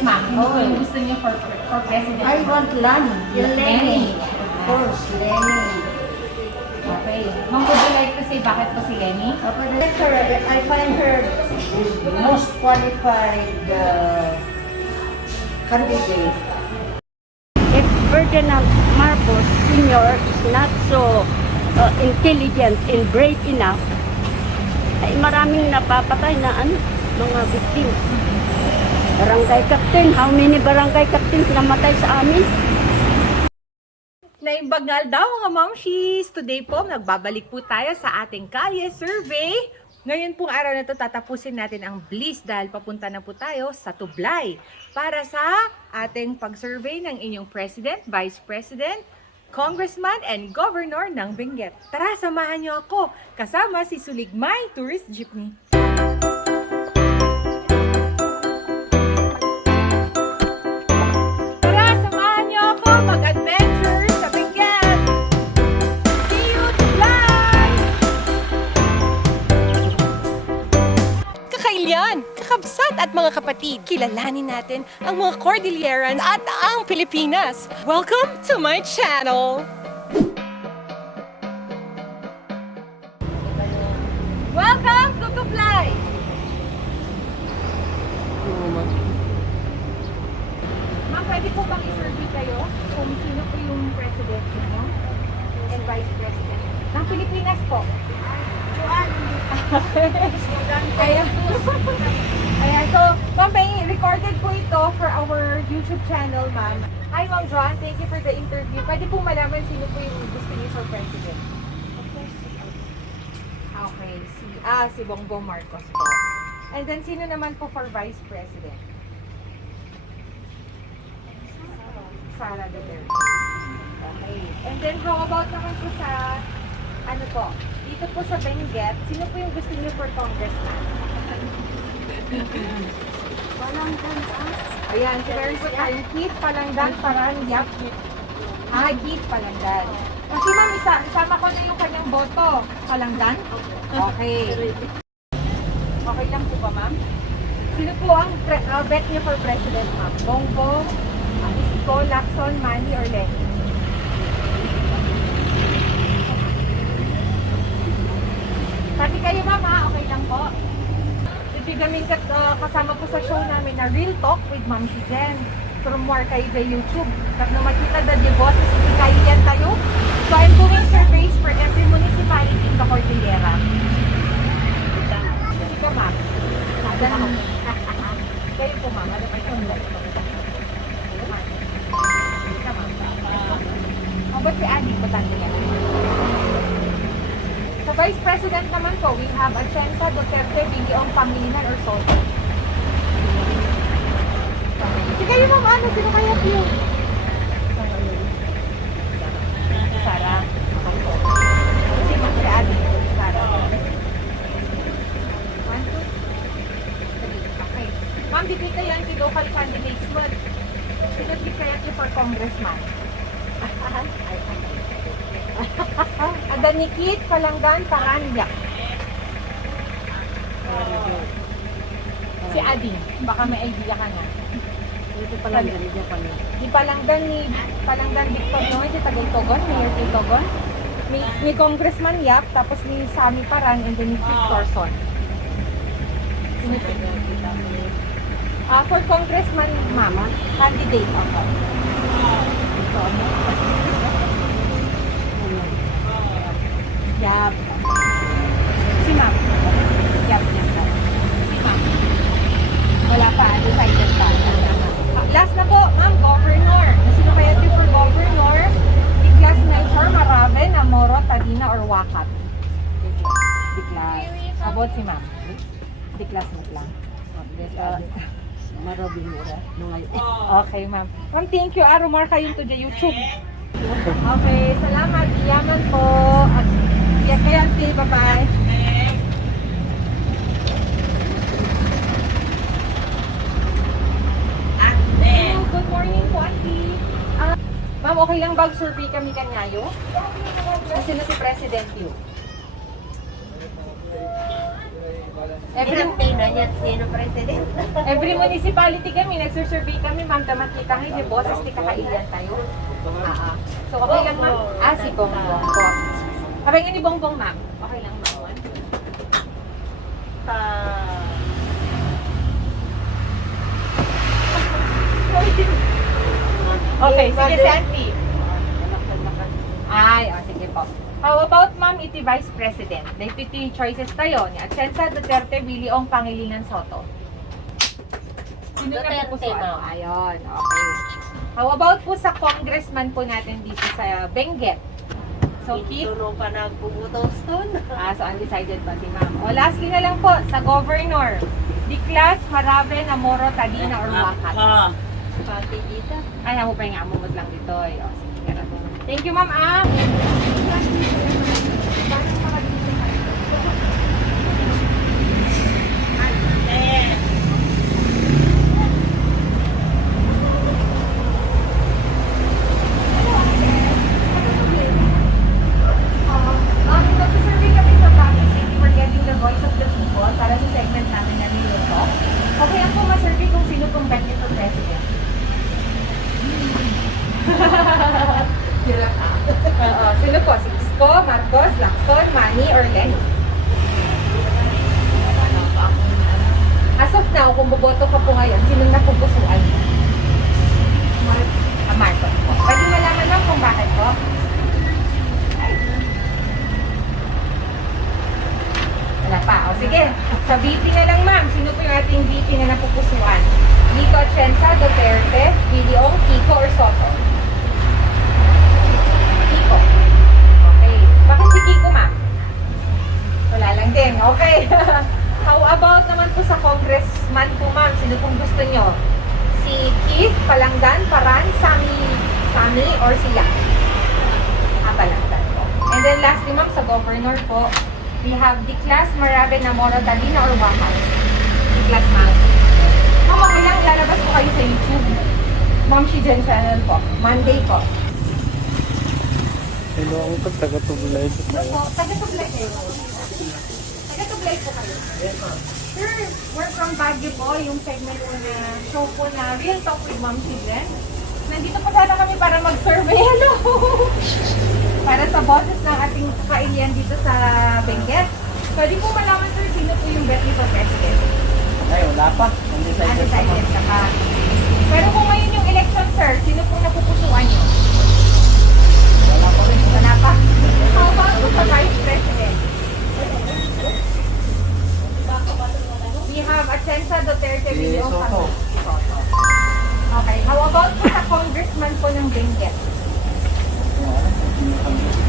Yes, ma'am. Sino po yung gusto niyo for president? I want Lani. Lenny. Of course, Lenny. Okay. Ma'am, would you like to say bakit po si Lenny? I find her the most qualified candidate. If Ferdinand Marcos Sr. is not so intelligent and brave enough, ay maraming napapatay na mga victims. Barangay captain, how many barangay captains namatay sa amin? Naimbagal daw mga mamshis! Today po, nagbabalik po tayo sa ating kalye survey. Ngayon pong araw na ito, tatapusin natin ang Bliss dahil papunta na po tayo sa Tublay para sa ating pag-survey ng inyong President, Vice President, Congressman, and Governor ng Benguet. Tara, samahan niyo ako kasama si Suligmay Tourist Jeepney. Tara, samahan niyo ako mag-adventure sa Benguet! See you Tublay! Kakailian, kakabsat at mga kapatid, kilalanin natin ang mga Cordillerans at ang Pilipinas. Welcome to my channel! Welcome to Tublay! Ma'am, pwede po bang i-survey kayo kung sino po yung president mo and vice president ng Pilipinas po? Ayan. Ayan. So, ma'am, may recorded po ito for our YouTube channel, ma'am. Hi, Ma'am Joan. Thank you for the interview. Pwede po malaman sino po yung gusto niyo for president? Okay. Si Bongbong Marcos po. And then, sino naman po for vice president? Sara Duterte. Okay. And then, how about naman po sa, ano po, dito po sa Benguet, sino po yung gusto niyo for congressman? Palanggan ka? Ayan, si very good. Yung Keith Palanggan, Paranyap. Keith Palanggan. Kasi ma'am, isama ko na yung kanyang boto. Palanggan? Okay. Okay lang po ba, ma'am? Sino po ang bet niyo for president, ma'am? Bongbong, Isko, Lacson, Manny, or Lenny? Pati kayo, ma'am, ha? Okay lang po. Ibigamin kasama po sa show namin na Real Talk with Ma'am si Jen from Warkaiba YouTube. Pag na makita na di boss, ikaiyan tayo. So I'm doing surveys for every municipality in the Cordillera. Sige, ma'am. Kayo po, ma'am. Ano pa yung ba't si Adi po tayo yan? Sa Vice President naman po, we have Atienza, Duterte, Bigiong, Pangilinan, or Soto. Si kayo ma'am, ano? Sino kaya po? Sara. Si ma'am, si Adi. Sara. 1, 2, 3. Okay. Ma'am, dito yan si local candidates mo. Sino di kaya siya for congressman? Ada ni Keith Palanggan, Paranyap. Si Adi, baka may idea ka na. Ito Palanggan, ito Palanggan. Di Palanggan Victor Noy, si Tagaytogon, Mayor Tagaytogon. Ni Congressman Yap, tapos ni Sammy Paran, and then ni Keith Torson. For Congressman Mama, candidate ako. Ito, Yap. Si Ma'am. Yap niya po. Si Ma'am. Wala pa. Decided pa. Last na po, Ma'am, Governor. Sino kaya ito for Governor? Diklas Melchor, Maraven, Amoro, Tadina, or Wakat? Diklas. Abot si Ma'am. Diklas mo lang. Marabing mura. Okay, Ma'am. Ma'am, thank you. Arumar kayo to the YouTube. Okay, salamat. Yaman po. At iyak kayo, auntie. Bye-bye. Hello, good morning po, auntie. Ma'am, okay lang ba survey kami kanyayo? Kasi na si President Yu. Ilang pina niya, sino president? Every municipality kami, nagsurvey kami, ma'am, tamakita ngayon, yung boses ni Kakailan tayo. So, okay lang, ma'am? Si Bongbong po. Habang ini Bongbong, ma'am. Okay lang, ma'am. Okay, sige, si Auntie. Sige po. How about, ma'am, iti Vice President? Deputy choices tayo ni Atienza Duterte, Willie Ong, Pangilinan Soto. Sino na Duterte, po po? ma'am. Ayun, okay. How about po sa congressman po natin dito sa Benguet? So, Keith? Ito pa nagbubutos dun. So undecided pa si ma'am. O lastly na lang po, sa governor, Diklas, Marave, Namoro, Tadina, or Wakat. Pati dito. Ay, ako pa yung amumot lang dito. O, sige, kaya natin. Thank you, ma'am. Nagsasurvey kami sa Baguio City. We're getting the voice of the people para sa segment namin na niluto. Okay lang po ma-survey kung sino pong Benguet for president. Sino po? Si Isko, Marcos, Lacson, Manny, or Lenny? As of now, kung boboto ka po ngayon, sinong napupusuan mo? Marcos po. Pwede malaman lang kung bakit po? Wala pa. O sige, sa VP na lang ma'am. Sino po yung ating VP na napupusuan? Nico Atienza, Duterte, Willie Ong, Kiko, or Soto? Kiko. Okay. Bakit si Kiko, ma'am? Wala lang din. Okay. How about naman po sa congressman po, ma'am? Sino pong gusto nyo? Si Keith, Palangdan, Paran, Sami, or si Yak? Palangdan po. And then lastly, ma'am, sa governor po, we have Diklas, Marave, Namoro, Tadina, or Wakat? Diklas, ma'am. Ma'am, okay lang, lalabas po kayo sa YouTube. Ma'am, si Jen Channel po. Monday po. Hello, ako ka taga-tublay sa Ano po? Taga-tublay kayo. Taga-tublay po kayo. Sir, we're from Baguio po. Yung segment po na show po na Real Talk with Ma'am si Jen. Nandito po sana kami para mag-survey. Hello! Para sa boses ng ating kailian dito sa Benguet. Pwede po malaman, sir, sino po yung Betty for President? Ay, wala pa. Undecided pa. Undecided ka pa. Pero kung ngayon yung election, sir, sino po napupusuan nyo? Wala pa rin. Wala pa. How about po sa Vice President? We have Atienza Duterte, Willie Ong, Soto. Soto. Okay. How about po sa congressman po ng Benguet?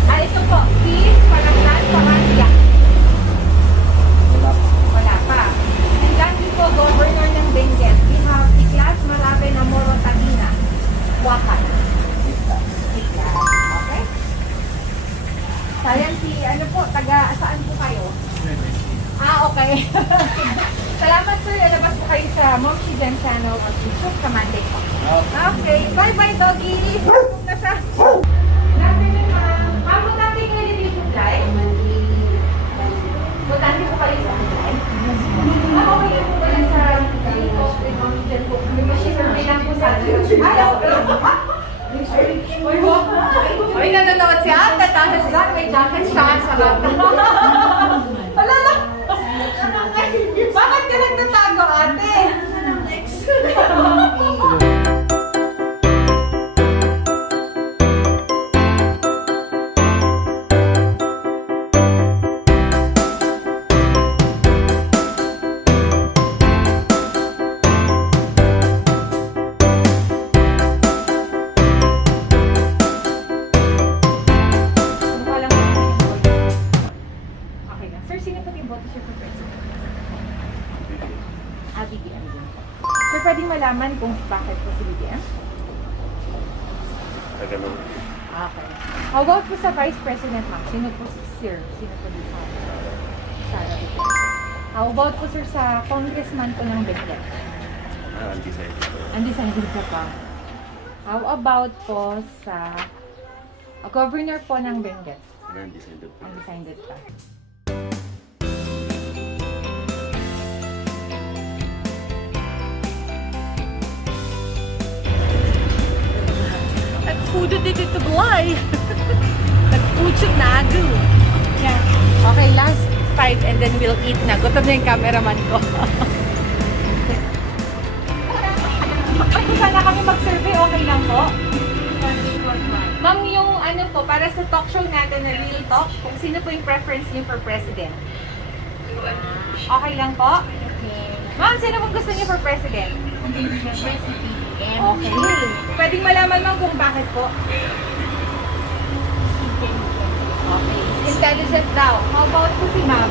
Ito po. Keith, Palangdan, Parandia. Wala pa. Wala pa. And lastly po, governor ng Benguet. We have Diklas, Marave, Namoro, Tadina. Wakat. Diklas. Okay? Sayang si, ano po, saan po kayo? Okay. Salamat sir. Alabas po kayo sa Mom Si Jen Channel at YouTube sa Monday po. Okay. Bye-bye, doggy. Nasa. Natin na ma'am. Ma'am, butante kayo dito yung supply? Butante po kayo sa supply? Okay lang po ba yan sa dito? Mom Si Jen po. May survey lang po sa okay. Uy, nanonood si Ate. Tapos lang, may jacket siya. Sarap. Wala lang. Bakit ka nagtatago, ate? Next. Okay lang. Sir, sino pati boto siya for president? BBM din po. Sir, pwedeng malaman kung bakit po si BBM? Ganun. Okay. How about po sa Vice President, ma'am? Sino po si Sir? Sino po dito? Sara Duterte. How about po, sir, sa congressman po ng Benguet? Undecided. Undecided ka pa. How about po sa governor po ng Benguet? Undecided. Undecided pa. dito Tublay. Nag-food na ago. Yan. Okay, last 5 and then we'll eat na. Gutom na yung cameraman ko. Sana kami mag-survey, okay lang po? Ma'am, yung ano po, para sa talk show natin na Real Talk, kung sino po yung preference niyo for president? Okay lang po? Ma'am, sino pong gusto niyo for president? Okay. Pwedeng malaman ma'am kung bakit po? Okay. Intelligent daw. How about po si ma'am?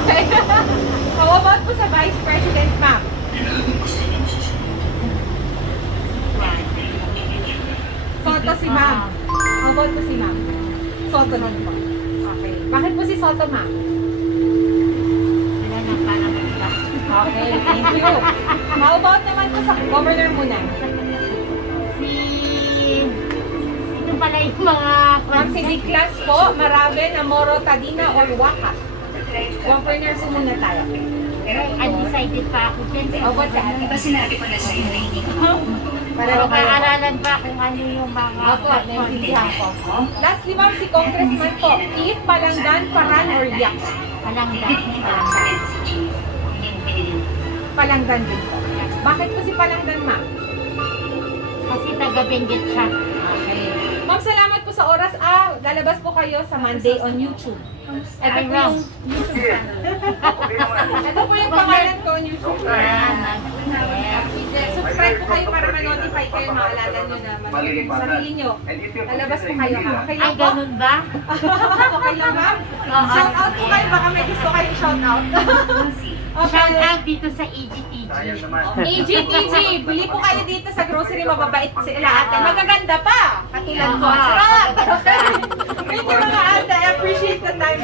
Okay. How about po sa vice president ma'am? Soto si ma'am. How about po si ma'am? Soto nun po. Okay. Bakit po si Soto ma'am? Wala na parang iba. Okay, thank you. How about naman po sa governor muna? Sino pala yung mga Ma'am, si Niklas po, Marave, Namoro, Tadina, or Waka? Governor po muna tayo. undecided pa ako dyan. How about sa atin? Para makaaralan pa kung ano yung mga Opo, naiintindihan ko. Lastly, ma'am, si Congressman po, Keith Palangdan, Paran, or Yak? palangdan. Palangdan din po. Bakit po si Palangdan, ma'am? Kasi taga-Benguet siya. Okay. Ma'am, salamat po sa oras. Lalabas po kayo sa Monday on YouTube. Ito po yung YouTube channel. Ito po yung pangalan ko on YouTube. Subscribe po kayo para ma-notify kayo, maalala nyo na sarili nyo. Lalabas po kayo, ha? Okay Ay, lang po? ganun ba? Okay lang, ma'am? Shout out po kayo, baka may gusto kayong shout out. Shout Okay. out dito sa EGTG. EGTG, bili po kayo dito sa grocery, mababait sila ate. Magaganda pa, katulad ko. Sarap! Thank you mga ate, I appreciate the time.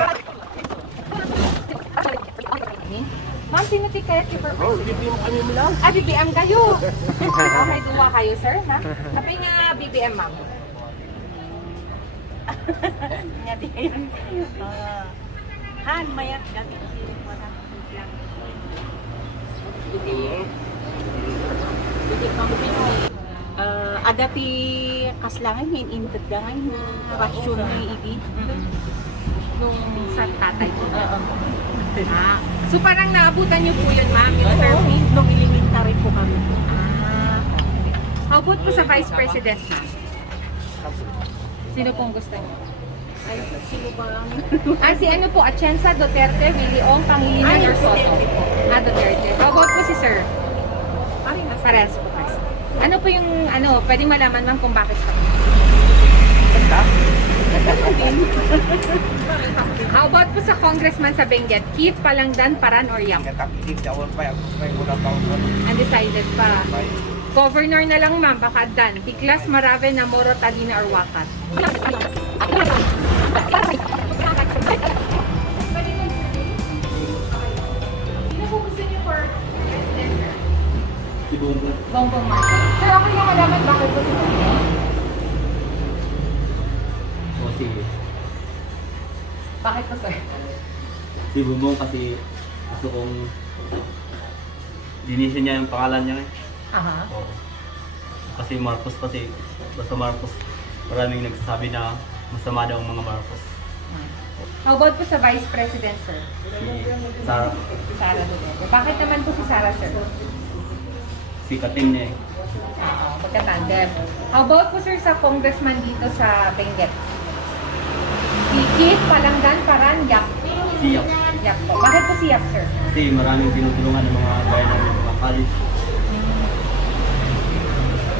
Ma'am, sino ti kaya si for BBM kami mo lang? BBM kayo. Okay, duwa kayo, sir, ha? Sabi nga BBM, ma'am. Han, mayat gabi. Adati kaslangan hinintad dangan na rasyon ni Ibi. Nung sa tatay ko. So parang naabutan niyo po yun, ma'am, yung term. Nung elementary po kami. Okay. How about po sa Vice President, ma'am? Sino pong gusto niyo? Ay, sino ba ang... Si ano po, Atienza, Duterte, Williong, Pangilinan, or Soto? Duterte. How about po si Sir? Parehas po kasi. Ano po yung, pwedeng malaman ma'am kung bakit pa? How about po sa Congressman sa Benguet? Keith, Palangdan, Paran, or Yak? Undecided pa. Governor na lang ma'am, baka Dan. Tiklas, Marave, Namoro, Tadina, or Wakat? Sino po gusto niyo for president, sir? Si Bongbong. Bongbong Marcos. Sir, okay lang malaman bakit po si Bongbong? O si Bakit po, sir? Bongbong kasi gusto kong linisin niya yung pangalan niya eh. Aha. Oo. Kasi Marcos kasi, basta Marcos, maraming nagsasabi na masama daw ang mga Marcos. How about po sa Vice President, sir? Si Sara, Si Sara Duterte. Bakit naman po si Sara, sir? si Kating niya eh. Magkatandem. How about po, sir, sa congressman dito sa Benguet? Si Keith, Palangdan, Paran, Yak. Si Yap. Yak po. Bakit po si Yak, sir? Kasi maraming tinutulungan ng mga gaya ng mga college.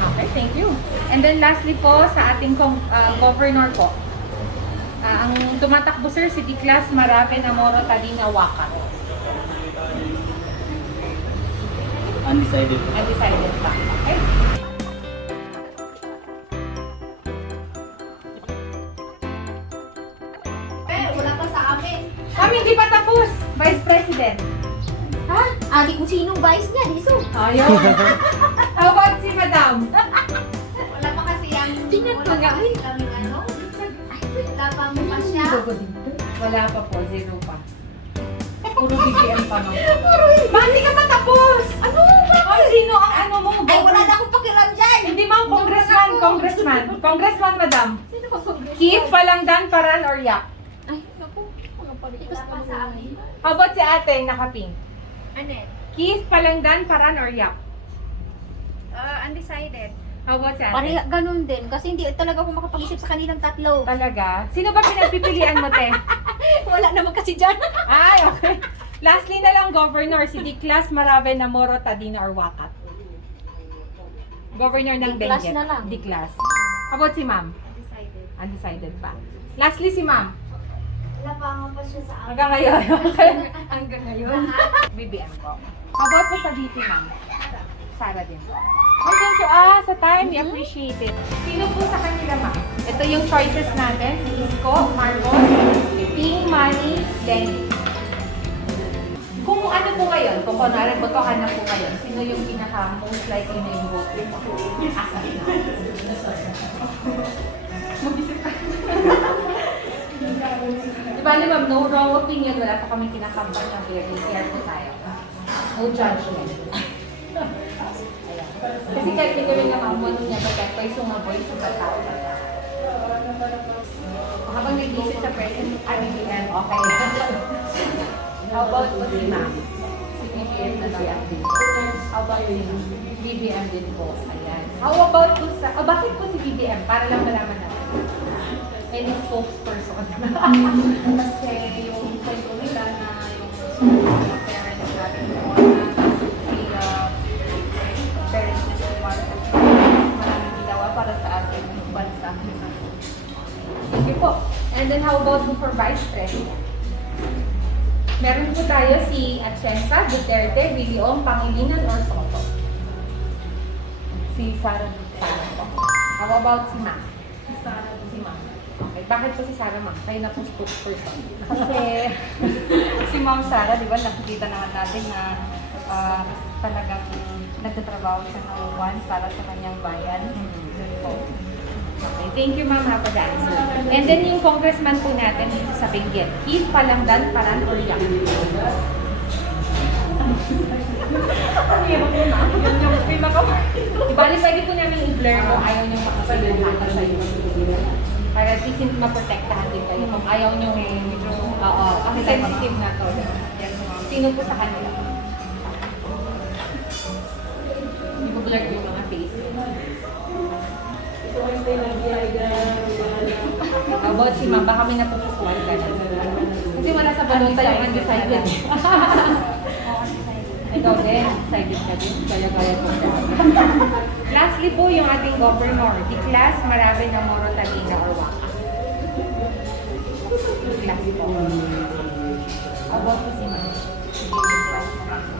Okay, thank you. And then lastly po, sa ating governor po, ang tumatakbo, sir, si Tiklas, Marave, Namoro, Tadina, Waka. Undecided. Undecided pa. Okay? Wala pa sa amin. Kami hindi pa tapos, Vice President. Ha? Adi kung sinong vice niya, Liso. Ayun. How about si Madam? Wala pa kasi ang... Tingnan ko nga, Wala pa kasi kami ano. Wala pa mo pa siya. Wala pa po, zero pa. Puro BBM pa, ma'am. Ma'am, hindi ka pa tapos! Ano ba? Ma'am, sino ang ano mo? Ay, wala na akong pakiram dyan. Hindi, ma'am, congressman Congressman, madam. Sino bang congressman? Keith, Palangdan, Paran, or Yak? Ay, naku. Ito pa sa amin. How about si ate, naka-pink? Anet? Keith, Palangdan, Paran, or Yak? Undecided. How about si ate? Pareha, ganun din. Kasi hindi talaga ako makapag-isip sa kanilang tatlo. Talaga? Sino ba pinagpipilian mo, te? Wala naman kasi dyan. Ay, okay. Lastly na lang, Governor, si Diclas Marave Namoro Tadina or Wakat. Governor ng Diclas Benguet. na lang. Diclas. How about si ma'am? Undecided. Undecided pa. Lastly, si ma'am. Wala pa nga pa siya sa amin. Hanggang ngayon. Hanggang ngayon. BBM ko. How about po sa VP, ma'am? Sara din po. Oh, thank you. Sa time, we appreciate it. Sino po sa kanila, ma'am? Ito yung choices natin. Si Isko, Marcos, Ping, Manny, Lenny. Kung ano po ngayon, kung kunwari botohan na po kayo, sino yung pinaka most likely na yung vote po? Asa na. Mag-isip ka. Diba, ma'am, no wrong opinion. Wala pa kami kinakampanya ng fair po tayo. No judgment. Ayan. Kasi kahit hindi rin naman mo niya, bagay pa yung sumaboy sa batao. Habang nag-isip sa president, BBM, okay. How about po si ma'am? Si BBM na siya din. How about si ma'am? BBM din po. Ayan. How about po sa... bakit po si BBM? Para lang malaman natin. Any spokesperson. Kasi yung kwento nila na yung parents natin po na parents na si Marcos maraming ginawa para sa ating bansa. Thank you po. And then how about po for Vice President? Meron po tayo si Atienza, Duterte, Willie Ong, Pangilinan, or Soto. Si Sara Duterte po. How about si ma'am? Si ma'am. Okay. Bakit po si Sara, ma'am? Kayo na po spokesperson. Kasi si Ma'am Sara, di ba, nakikita naman natin na talagang nagtatrabaho siya ng one para sa kanyang bayan. Yun po. Okay. Thank you, ma'am, for that answer. And then yung congressman po natin dito sa Benguet, Keith, Palangdan, Paran, or Yak? Ang hirap mo na. Yun yung pinaka... Ibali, pwede po namin i-blur kung ayaw niyong makapagluhatan sa iyo. Para at least hindi maprotektahan din kayo. Kung ayaw niyong medyo... Oo, kasi sensitive na to. Sino po sa kanila? Hindi mo blur yung mga face. About si ma'am, baka may napupusuan ka na. Kasi wala sa balota yung undecided. Ikaw din, decided ka din. Kaya-kaya ko. Lastly po, yung ating governor, Diclas Marave Namoro Tadina or Wakat. Diclas po. About po si ma'am.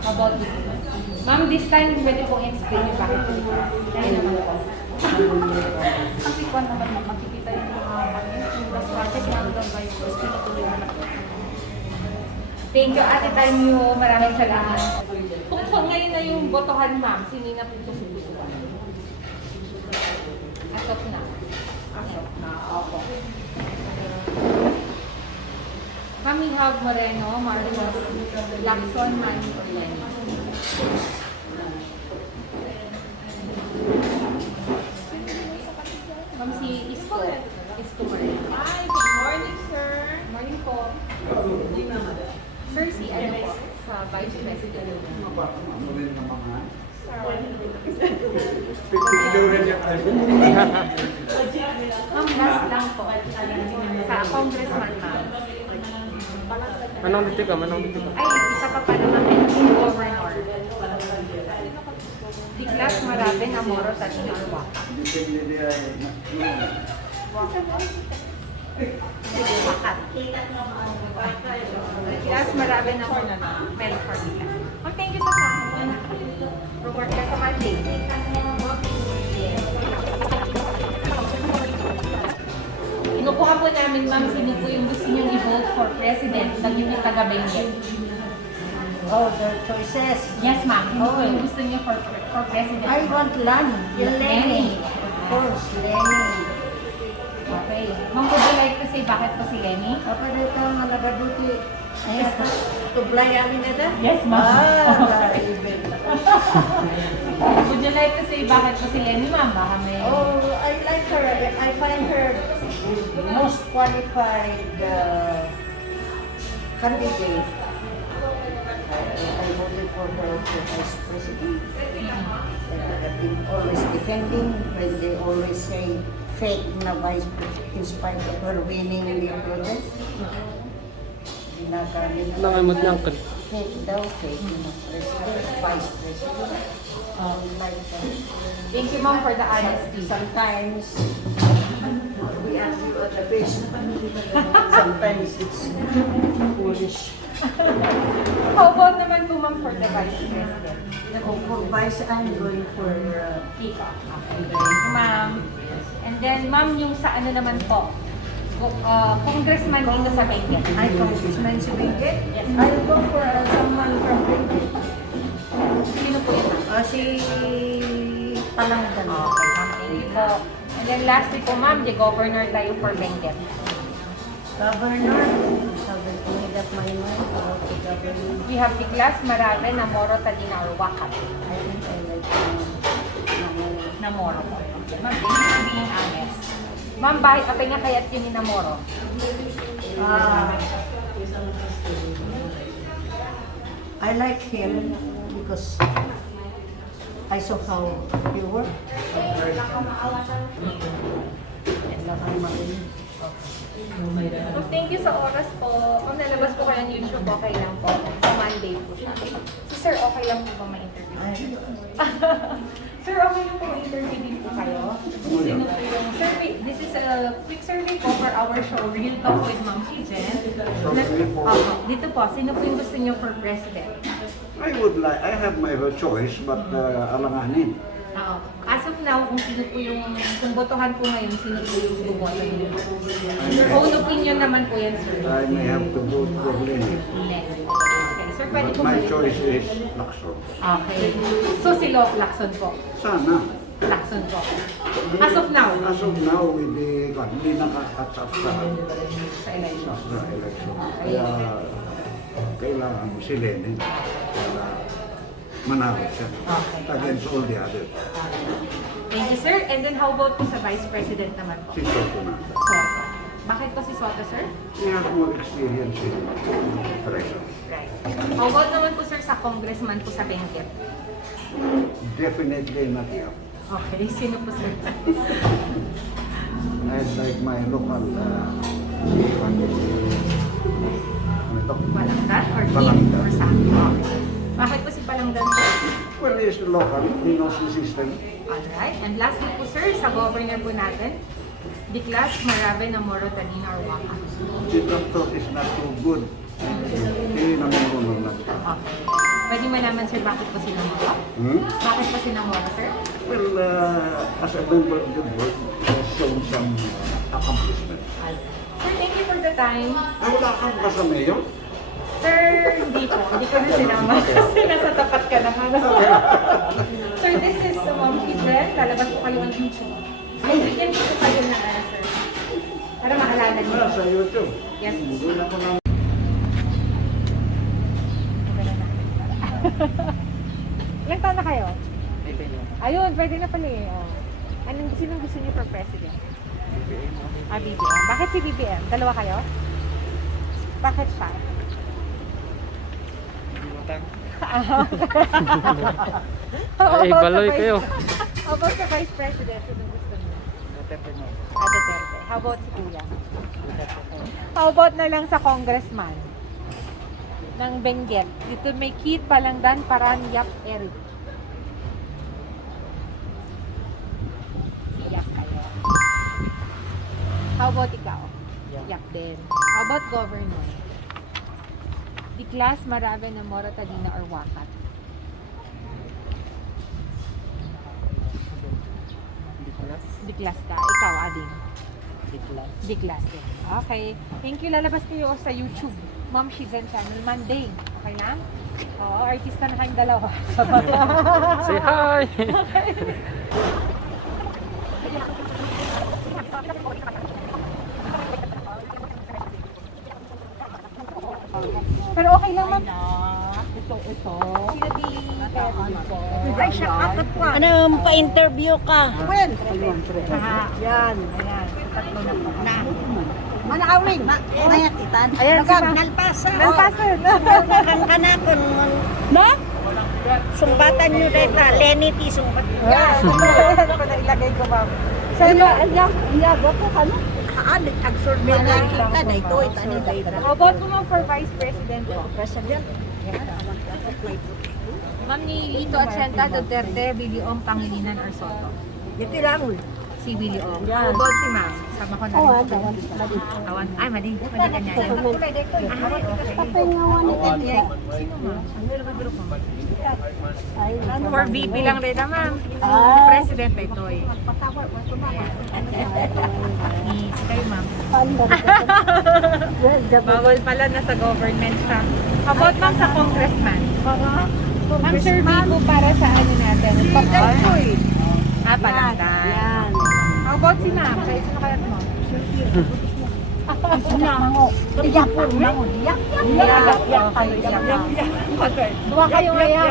About po si ma'am. Ma'am, this time, pwede pong explain yung bakit po Diclas. Kaya naman po. Kasi kung naman makikita yung mga yung last project na ba yung tinutuloy na Thank you, ate time nyo. Maraming salamat. Kung ngayon na yung botohan, ma'am, sino na po sususuan? Asok na. Asok na. Opo. Ma'am, we have Moreno, Marcos, Lacson, Manny, or Lenny. Ma'am, si Isko. Isko Moreno. Hi, good morning, sir. Morning po. Sir, si ano po? Sa Vice President. Ma'am, last lang po. Sa congressman, ma'am. Manong dito ka, manong dito ka. Ay, isa pa pala namin yung governor. Diclas Marave Namoro Tadina or Wakat. Wakat. Diclas Marave Namoro Melchor Diclas. Oh, thank you sa time. Robert Casamante. Inukuha po namin, ma'am, sino po yung gusto niyong i-vote for president ng inyong taga-Benguet. Oh, the choices. Yes, ma'am. Sino po yung gusto niyo for president? I want Lenny. Lenny. Of course, Lenny. Okay. Ma'am, would you like to say bakit po si Lenny? Apa dito ang nagaduti? Ayan, tublay amin na da? Yes, ma'am. Private. Would you like to say bakit po si Lenny, ma'am? Baka may... Oh, I like her most qualified candidate. I voted for her for vice president. They've been always defending when they always say fake na vice president in spite of her winning the protest. Ginagamit Nangamot na uncle. fake daw, fake na president, vice president. Like that. Thank you, ma'am, for the honesty. Sometimes we argue at the base. Sometimes it's foolish. How about naman po, ma'am, for the vice president? For vice, I'm going for Kika. Okay. Ma'am. And then, ma'am, yung sa ano naman po? Congressman dito sa Benguet. I congressman si Benguet. I'll go for someone from Benguet. Sino po yun? Si Palangdan. Okay, ma'am. Thank you po. And then lastly po, ma'am, the governor tayo for Benguet. Governor, sabi ko, made up my mind about the governor. We have Tiglas, Marave, Namoro, Talina, or Wakat. I think I like Namoro po. Okay, ma'am, thank you for being honest. Ma'am, bakit apay nga kaya't yun ni Namoro? I like him because I saw how he worked. So, thank you sa oras po. Kung nalabas po kayo ng YouTube, okay lang po. Sa Monday po siya. So, sir, okay lang po ba ma-interview? Sir, okay lang po ma-interview din po kayo? Sino po yung survey? This is a quick survey po for our show, Real Talk with Ma'am Jen. Dito po, sino po yung gusto niyo for president? I have my choice, but alanganin. Oo. As of now, kung sino po yung, kung botohan po ngayon, sino po yung buboto niyo? Your own opinion naman po yan, sir. I may have to vote for Lenny. Next. Okay, sir, pwede But po my balik- choice is Lacson. Okay. So, si Lacson po. Sana. Lacson po. As of now, As of now, hindi nakakatch up sa election. sa election. Kaya kailangan si Lenny para manalo siya against all the others. Thank you, sir. And then how about po sa Vice President naman po? Si Soto na. Soto. Bakit po si Soto, sir? He has more experience in pressure. Right. How about naman po, sir, sa Congressman po sa Benguet? Definitely not yet. Okay, sino po, sir? I'd like my local Palangdan or Kim Palangdan. or Saki? Okay. Bakit po si Palangdan, sir? Well, he's local. He knows the system. Alright. And lastly po, sir, sa governor po natin, Diklas, Marave, Namoro, Talina, or Waka? The doctor is not too good. Hindi naman na. Okay. Pwede malaman, sir, bakit po si Namoro? Bakit po si Namoro, sir? Well, as a member of the board, he has shown some accomplishment. Sir, thank you for the time. Wala kang kasama yun? Sir, hindi po. Hindi ko na sinama. Kasi nasa tapat ka lang. Ano? Sir, this is Ma'am Jen. Lalabas po kayo on YouTube. Ay, bigyan ko po kayo ng sir. Para maalala niyo. Sa YouTube. Yes. Doon ako na. Ilang taon na kayo? Ayun, pwede na pala eh. Oh. Sinong gusto niyo for president? BBM. Bakit si BBM? Dalawa kayo? Bakit siya? Ay, baloy kayo. How about the vice president? Sinong gusto niyo? Duterte. How about si Kuya? How about na lang sa congressman? Ng Benguet. Dito may Kit Palangdan, Paran, Yap, Eric. Yap kayo. How about ikaw? Yap din. How about governor? Diklas, Marave, Namoro, Talina, or Wakat? Diklas ka. Ikaw, Ading? Diklas din. Okay. Thank you. Lalabas kayo sa YouTube. Ma'am Shizen Channel Monday. Okay lang? Oo, artista na kayong dalawa. Say hi! Pero okay lang, ma'am. Ito. Ay, siya, akot ko. Ano, pa-interview ka? When? Yan. Ayan. tatlo na po. Na. Manakawin. Mayat itan. Ayan, si Ma'am. Nalpasa. Nalpasan. Nagkakanta na kung... No? Sumbatan nyo dahil na. Lenny T. Sumbat. Ano ko na ilagay ko, ma'am. Sir, iyago po ka na. Nag-absorb na kita na ito. Itani data. How about mo, ma'am, for Vice President po? President. Ma'am ni Lito Atienta, Duterte, Billy Ong, Pangilinan, or Soto? Dito lang. Si Billy Ong. How about si ma'am? Sama ko na rin. Awan. Ay, mali. Mali ka niya. Sino ma'am? For VP lang rin na ma'am. President na ito eh. Si kayo ma'am. Bawal pala na sa government siya. How about ma'am sa congressman? Ma'am, survey po para sa ano natin? Palanda. Yan. How about si ma'am? Kayo sino kaya mo? Nango. Iyak po. Nango. Iyak. Duwa kayo ngayon.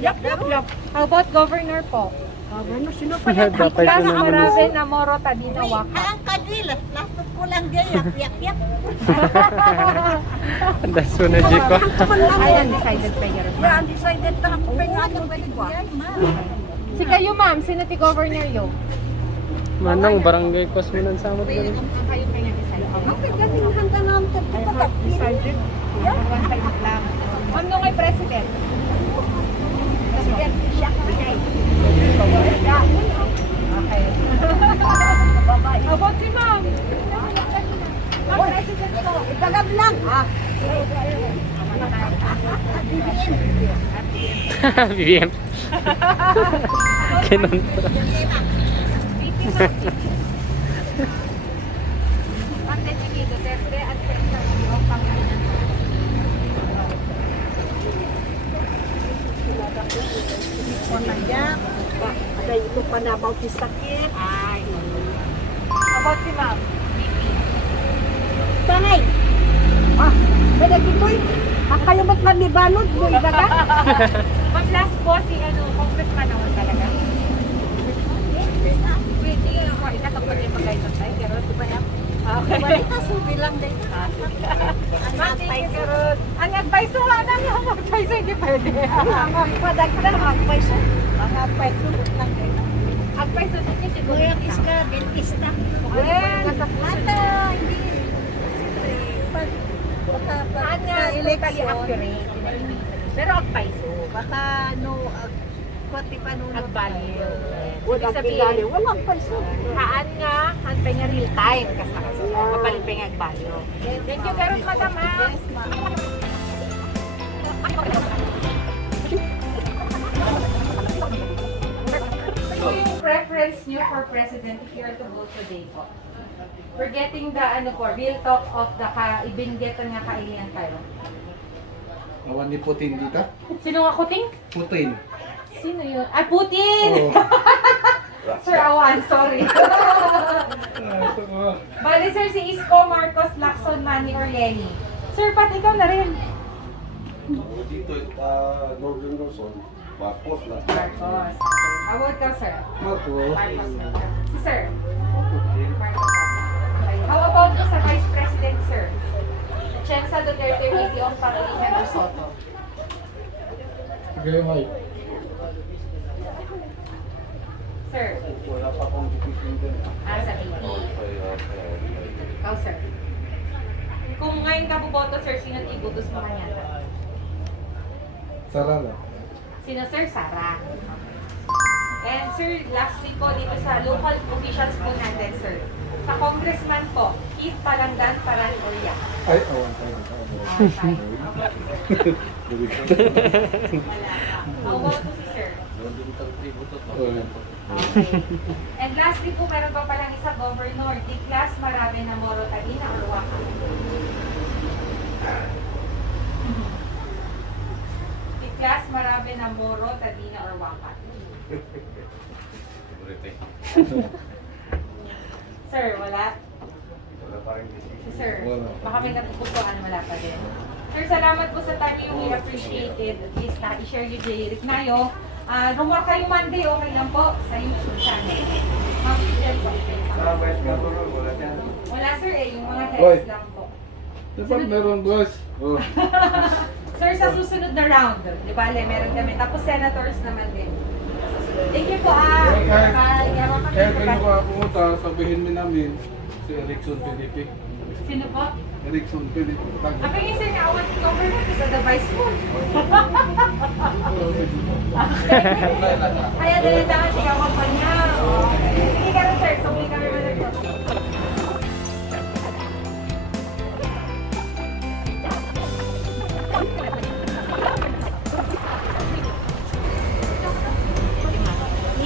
Yak. How about governor po? Ano, sino pa yan? Dapat Class yun naman Marave isa. na Moro Tadina Waka. Ang kadilas. Lastot ko lang dyan. Yak. Das mo na, Jiko. Ayan, decided pa yun. Yan, decided na ako. Pengano ba ito? Si kayo ma'am, sino ti governor yo? Manang barangay Cosmonan sa amat Kayo pa yung decide. Okay, galing hanggang naman sa Decided. One side lang. Ma'am, nung kay president? President, siya. Okay. How about si ma'am? Ma'am, president ko. Ikagab lang. BBM. Kinontra. Ma'am, Denny Duterte at President Billy Ong, Pangilinan. Aday ito pa na about yung sakit. Ay. How about si ma'am? Tangay! Pwede kito'y. Kayo ba't kami balod mo? Iba ka? Ma'am, last po si congressman naman talaga. Pwede ako, itatapag yung mag-guide tayo, pero di ba yan? Okay. Balik ka, subi lang din. Ma'am, thank you. Ang advice ko nga namin, ang advice hindi pwede. Padagdag, magpaiso. Magpaiso lang din. Advice ko hindi siguro. Nguyang iska, dentista. Well, Mata, hindi. Baka saan nga sa totally election, accurate. Pero advice ko. baka no, pati panunod. Agbalyo. Walang kilali, walang paiso. Haan nga, hantay nga real time. Kasi mabalik pa yung agbalyo. Thank you very much, madam. Yes, ma'am. So yung preference nyo for president if you are to vote today po? We're getting the real talk of the ibinggeta nga kailian tayo. Awan ni Putin dito? Sino nga kuting? Putin. Sino yun? Ay, Putin! Sir Awan, sorry. Bali sir, si Isko, Marcos, Lacson, Manny, or Lenny. Sir, pati ikaw na rin. Dito, Northern Luzon, Marcos na. Marcos. How about ka, sir? Marcos. Marcos. Si sir? Marcos. How about ko sa Vice President, sir? Chensa Duterte, Billy Ong, Pangilinan, or Soto? Sige, Mike. Sir? Wala pa akong decision din. Sa BP. Ikaw, sir? Kung ngayon ka buboto, sir, sino ibutos mo kanya? Sara na. Sino, sir? Sara. And sir, lastly po dito sa local officials po natin, sir. Sa congressman po, Keith Palangan, Paran, or Yak? Ay, awan tayo. How about po si sir? And lastly po, meron pa palang isa governor, Diclas Marave na Moro Tadina or Waka? Diclas Marave na Moro Tadina or Waka? Sir, wala? Wala pa rin decision. Si sir, Wala. baka may natutupuan, wala pa din. Sir, salamat po sa time yung we appreciate it. At least na-share yung J. Rick Nayo. Rumor kayo Monday, okay lang po sa YouTube channel. Ma'am Fidel po. Vice Governor, wala dyan. Wala sir eh, yung mga Hoy. heads lang po. Dapat meron, boss. Oh. Sir, sa susunod na round, di ba, meron kami. Tapos senators naman din. Thank you po Kahit- Bye. Kaya kayo ka pumunta, sabihin mo namin si Erickson Felipe. Sino po? Erickson Felipe. Ako yung sir, I want to cover mo sa the vice mo. Kaya dalitaan siya ako pa niya. Sige ka rin sir, sabi kami mo nito.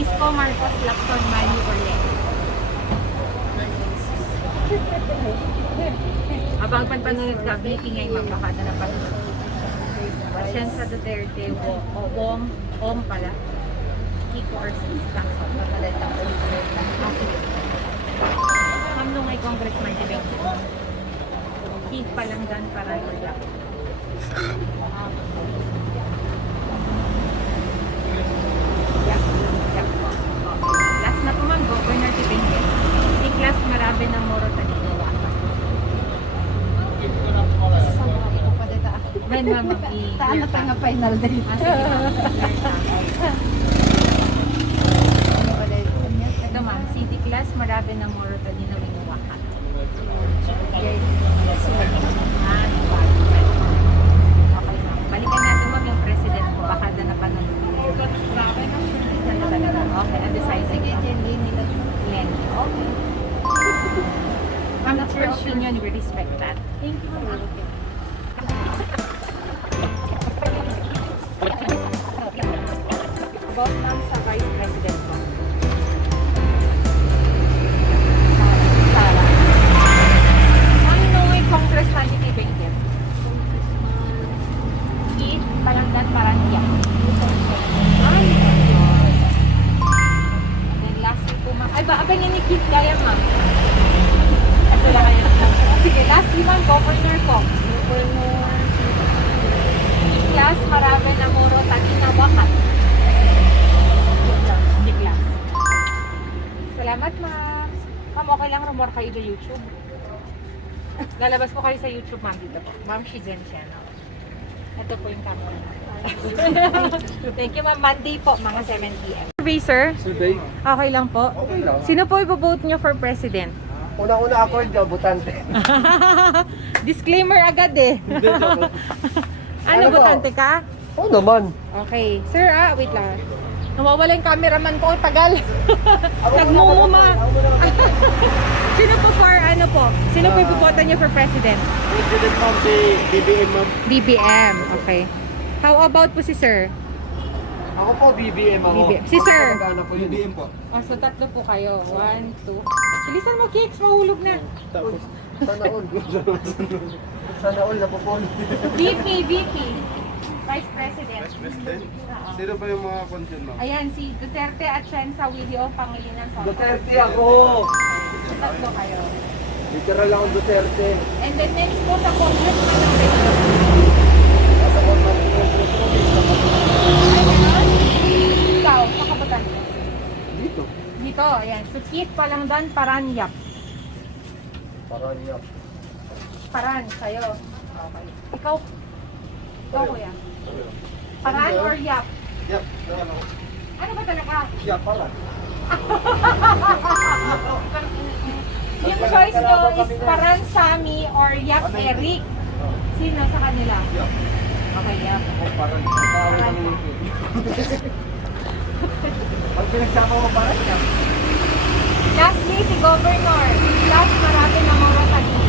Isko Marcos Lacson Manu Orlen. Abang panpanunod ka, VP ngayon magpakada na panunod. Siyensa Duterte, Om pala. Kiko Ortiz, Lacson, Pagkaleta, Ma'am nung ay Congressman Dibeng. Keith Palanggan, Parangga. Last na po ma'am, Governor Dibeng. Niklas Marabe ng Moro Tadino. Ben ma'am, Taan na tayo nga final day. Ito ma'am, City Class Marabe ng Moro Tadino Minuwakan. Okay ma'am, balikan natin ma'am yung president po, baka na napanalo. Okay, undecided. Lenny, okay. Ma'am, that's your opinion, we respect that. Thank you ma'am. About ma'am sa Vice President po. Sara. Ma'am, nung may Congressman ni Benguet. Keith Palanggan Parangya. Ay, then lastly po ma'am. Ay, ba niya ni Keith Gaya ma'am? Ito lang kayo. Sige, lastly ma'am, Governor po. Governor. Class Marabe na Moro Tadina Wakat. Class. Salamat ma'am. Ma'am, okay lang rumor kayo sa YouTube. Lalabas po kayo sa YouTube ma'am dito po. Ma'am Shizen Channel. Ito po yung camera. Thank you ma'am. Monday po, mga 7 p.m. Survey sir? Today, Okay lang po. okay lang. Sino po ipovote nyo for president? Una-una ako yung butante. Disclaimer agad eh. Ano, botante ka? Oo naman. Okay. Sir, wait lang. Nawawala yung cameraman ko. Tagal. Nagmumuma. Sino po for ano po? Sino po ipoboto niyo for president? President ma'am si BBM ma'am. BBM. Okay. How about po si sir? Ako po BBM ako. BBM. Si sir? Ano po BBM po. Oh, so tatlo po kayo. 1, 2. Bilisan mo, Kicks. Mahulog na. Tapos, sana all. Sana all na po po. VP. Vice President. President? Oo. Sino ba yung mga content ma'am? Ayan, si Duterte at Chensa Willie Pangilinan Soto. Duterte ako! Tatlo kayo. Literal ako Duterte. And then next po sa Congressman ng Benguet. Nasa ko na Ay, gano'n? Ikaw, kakabutan. dito. Dito, ayan. So, Keith Palanggan, Paranyap. Paranyap. Paran, sa'yo. Okay. Ikaw, kuya. Paran or Yap? Yap. Ano ba talaga? Yap pala. Yung choice nyo is Paran Sami or Yap Eric. Sino sa kanila? Yap. Okay, Yap. Parang parang pag pinagsama mo parang yap. Lastly, si Governor. Last marami ng mga tagin.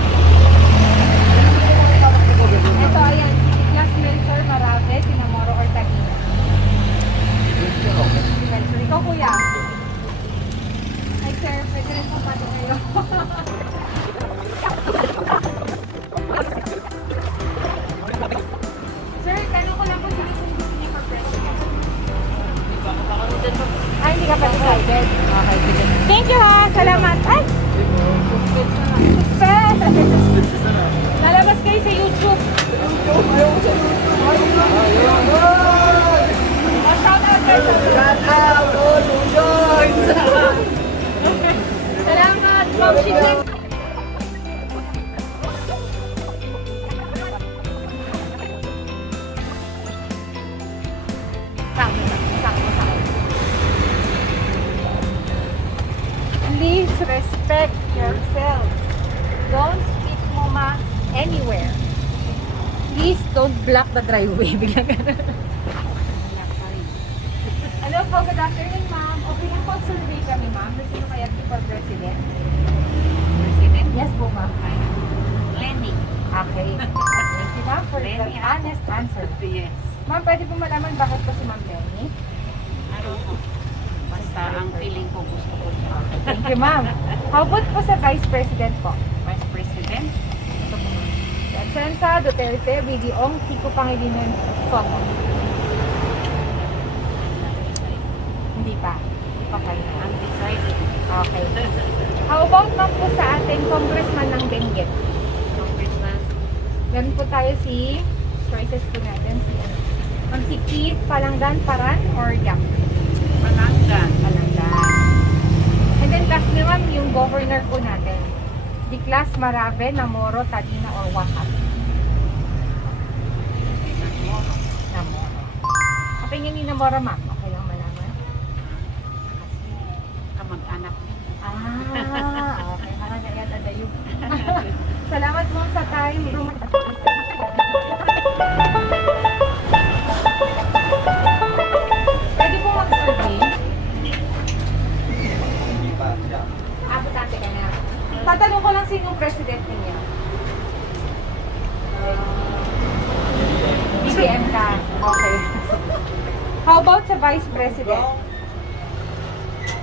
Ito, ayan. Si Class Melchor Marave, si Namoro Ortagin. Si Melchor. Ikaw, kuya. Ay, sir. Pwede rin po pati kayo. Sir, tanong ko lang po sino kung gusto niya for president. Ay, hindi ka pa decided? Okay, sige. Thank you ha! Salamat! Ay! Suspense! Lalabas kayo sa YouTube. Shout out kayo. Shout out! please don't block the driveway. Biglang ganun. Hello po, good afternoon, ma'am. Okay lang po, survey kami, ma'am. Sino kaya for president? President? Yes po, ma'am. Lenny. Okay. Thank you, ma'am, for the honest answer. Yes. Ma'am, pwede po malaman bakit po si Ma'am Lenny? Basta ang feeling ko gusto ko siya. Thank you, ma'am. How about po sa Vice President po? Vice President? Sensa, Duterte, Bidiong, Kiko Pangilinan, Soto. Hindi pa. Hindi pa kayo. Undecided. Okay. How about ma'am po sa ating congressman ng Benguet? Congressman? Ganun po tayo si choices po natin. Ang si Keith, Palanggan, Paran, or Yap? Palanggan. Palanggan. And then last naman yung governor po natin. Diklas, Marave, Namoro, Tadina, or Wakat? Namoro. Opinion ni Namoro, ma'am. Okay lang malaman? Kamag-anak. Okay. Nakagayat adayo. Salamat mo sa time. Pwede po mag-survey? Abotante ka na. Tatanong ko lang sinong president niya. BBM ka. Okay. How about sa vice president?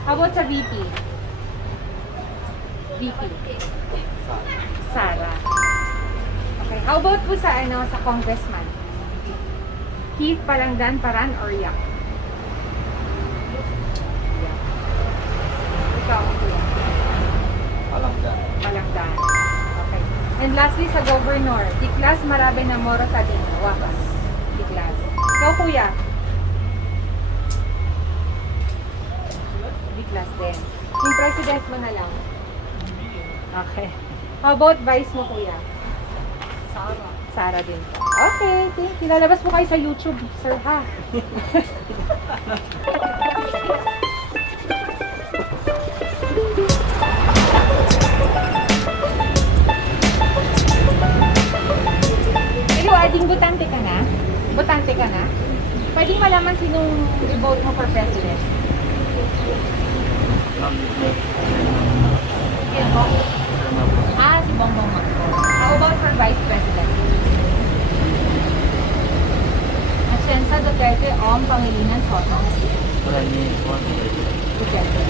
How about sa VP? VP. Sara. Okay. How about po sa sa congressman? Keith, Palanggan, Paran, or Yak? Ikaw, Kuya. Palanggan. Okay. And lastly, sa governor, Diklas, Marabe, Namoro, Tadina, Wakas. Diklas. Ikaw, Kuya. Diklas din. Yung president mo na lang. Okay. How about vice mo, Kuya? Sara. Sara din po. Okay, thank you. Lalabas po kayo sa YouTube, sir, ha? Hello, Ading, botante ka na? Botante ka na? Pwedeng malaman sinong i-vote mo for president? Si Bongbong Marcos. How about for vice president? Atienza, Duterte, Om, Pangilinan, Soto. Duterte.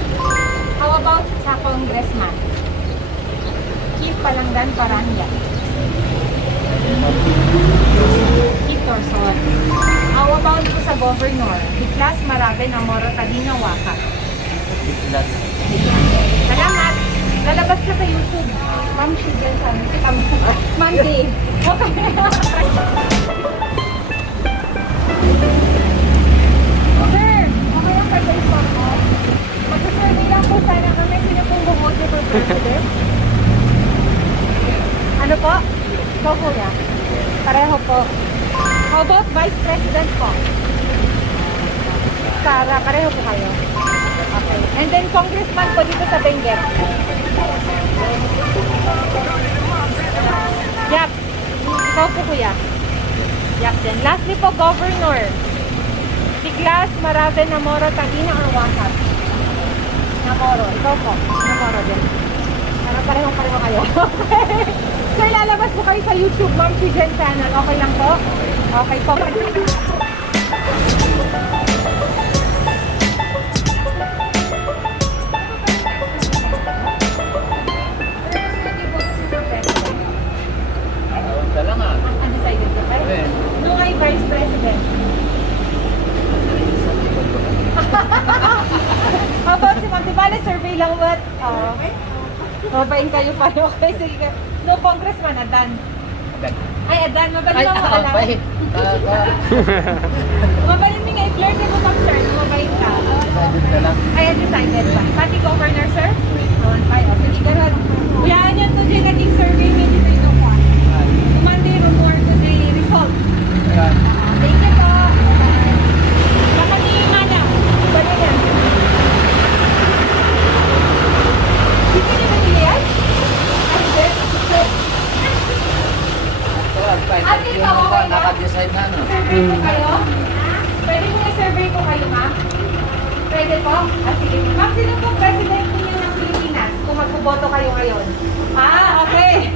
How about sa congressman? Keith, Palanggan, Paranya. Victor Son. How about po sa governor? Diklas, Marabe, Namoro, Tadina, Wakat. Diklas. Salamat! Lalabas ka sa YouTube. Ma'am, Shigan sa amin. Monday. Okay. Sir, okay lang kayo sa ako. Mag-survey lang po sana kami. Sino pong bumote for president? Ano po? Ikaw po ya. Pareho po. How about vice president po? Sara, pareho po kayo. Okay. And then congressman po dito sa Benguet. Yap. Ikaw po, Kuya. Yap din. Lastly po, governor. Diklas, Marabe, Namoro, Tadina, or Wakat? Namoro. Ikaw po. Namoro din. Para pareho kayo. So, ilalabas po kayo sa YouTube, Ma'am Shigen channel. Okay lang po? Okay po. Undecided ka pa eh? Nung ay vice president? How about si Ma'am? Diba na survey lang what? Mabain kayo pa. Okay, sige. No congressman, Adan. Ay, Adan. Mabalin mo mo alam. Mabalin mo nga i-clear din mo sir. Mabain ka. Ay, undecided pa. Pati governor, sir? Ay, sige ka rin. Kuyaan yan to dyan naging survey. Hindi ko ito pa. Monday report to the result. Thank you po. Baka ni Mana. Iba na yan. Hindi niyo ba nila yan? Ay, hindi. Ate, ikaw okay Survey ko kayo? Pwede ko i-survey ko kayo, ma'am? Pwede po? Ah, sige. Ma'am, sino po president niyo ng Pilipinas kung magboboto kayo ngayon? Ah, okay.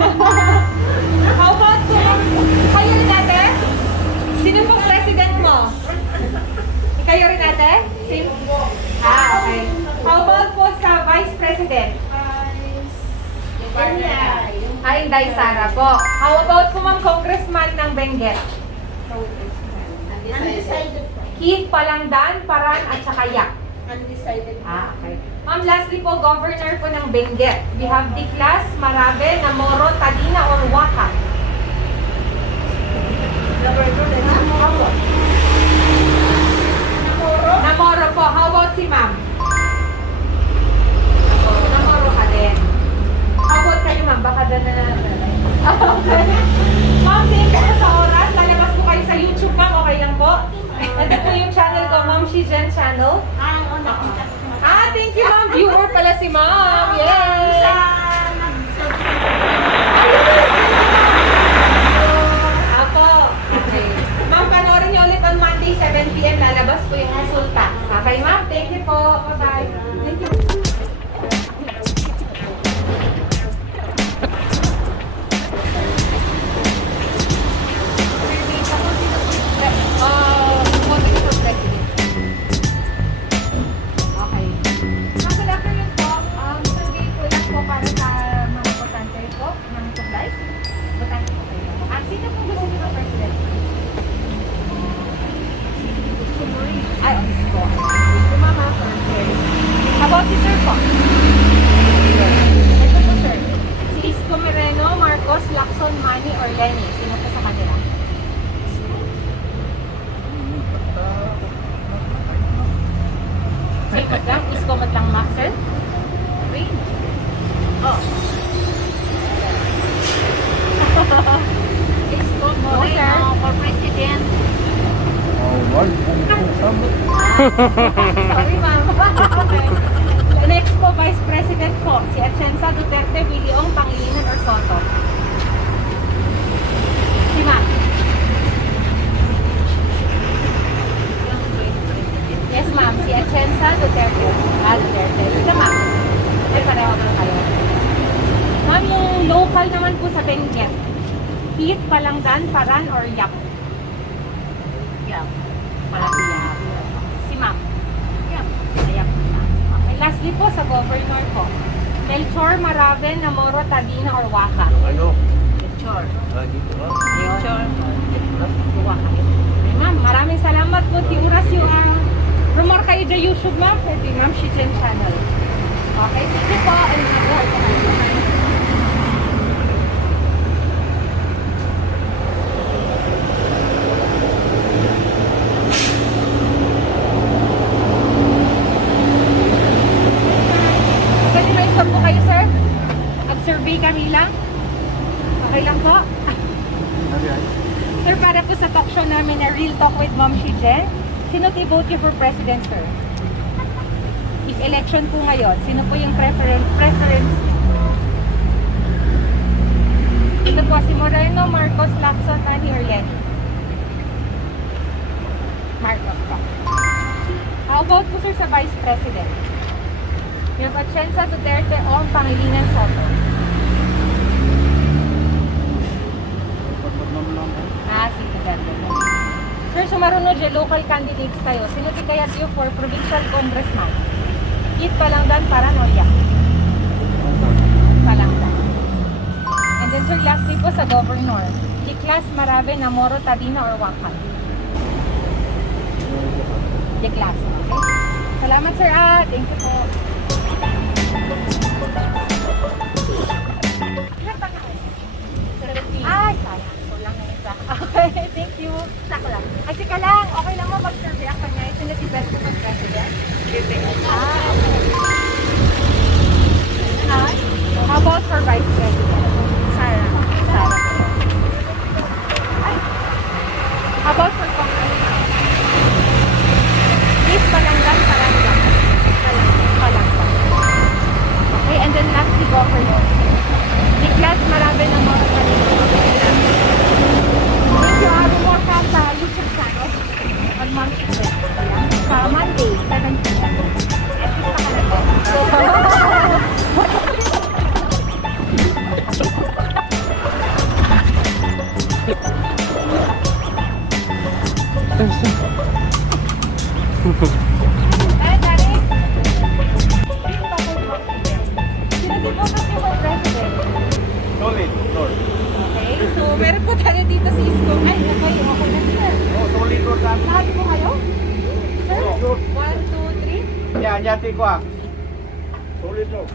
How about kayo rin ate? Sino po president mo? Kayo rin ate? Same po. Ah, okay. How about po sa vice president? Ay, Inday Sara po. How about po ma'am congressman ng Benguet? Undecided po. Keith Palangdan, Paran at saka Yak. Undecided po. Ah, okay. Ma'am, lastly po, governor po ng Benguet. We have Diclas, Marabe, Namoro, Tadina, or Waka. Namoro po. How about si ma'am? Namoro ka din. How about kayo ma'am? Baka na okay. Ma'am, same po sa oras. Lalabas po kayo sa YouTube ma'am. Okay lang po? Nandito po yung channel ko, Ma'am Shi Jen Channel. Ah, thank you ma'am. Viewer pala si ma'am. Yay! Ako. Okay. Ma'am, panoorin niyo ulit on Monday, 7 p.m. Lalabas po yung resulta. Okay ma'am? Thank you po. Bye-bye. Thank you. Voting for president. Okay. Ma'am, good afternoon po. Survey ko lang po para sa mga botante po ng supply. Botante po kayo. Sino po gusto niyo ng president? Ay, okay po. Si Mama, sir. How about si sir po? Ito po, sir. Si Isko Moreno, Marcos, Lacson, Manny, or Lenny. Sino po sa kanila? Ikot lang, Isko Matlang Maxel. Wait. Oh. Isko Moreno for president. Sorry, ma'am. Okay. Next po, Vice President po, si Atienza Duterte, Williong, Pangilinan, or Soto. Si ma'am. Yes, ma'am. Si Atienza Duterte. Duterte. Sila, ma'am. Ay, pareho na kayo. Ma'am, yung local naman po sa Benguet. Keith, Palangdan, Paran, or Yap? Yap. Parang Yap. Si ma'am. Yap. Yap. Okay, lastly po sa governor po. Melchor, Maraven, Namoro, Tadina, or Waka? Melchor. Melchor. Waka. Okay, ma'am. Maraming salamat po. Tiuras yung rumor kayo sa YouTube, ma'am. Pwede, ma'am, Shi Jen Channel. Okay, sige po. Pwede may stop po kayo, sir? Mag-survey kami lang? Okay lang po? Sir, para po sa talk show namin na Real Talk with Ma'am Shi Jen, sino i-vote you for president, sir? If election po ngayon, sino po yung preference? Ito po si Moreno, Marcos, Lacson, Manny, or Lenny? Marcos po. How about po, sir, sa vice president? Yung Atienza Duterte o Pangilinan Soto? Si Duterte po. Sir, sumarunod yung local candidates kayo. Sino kaya kayo for provincial congressman? Keith Palangdan, Paran, or Yak? Palangdan. And then, sir, lastly po sa governor. Diclas, Marabe, Namoro, Tadina, or Wakan? Diclas. Okay? Salamat, sir. Thank you po. Ay, sayang. Kulang na isa. Okay, thank you. Sako lang. Ay, sika lang. Okay lang mo mag-survey ako niya. Sino si best po mag-president? Okay. How about for vice president? Sara. Ay. How about for congressman? Please, Palangdan, Palangdan. Palangdan. Okay, and then lastly, governor. Diclas, Marabe, Namoro, Tadina. Thank you, more ate ko ah. Solid no.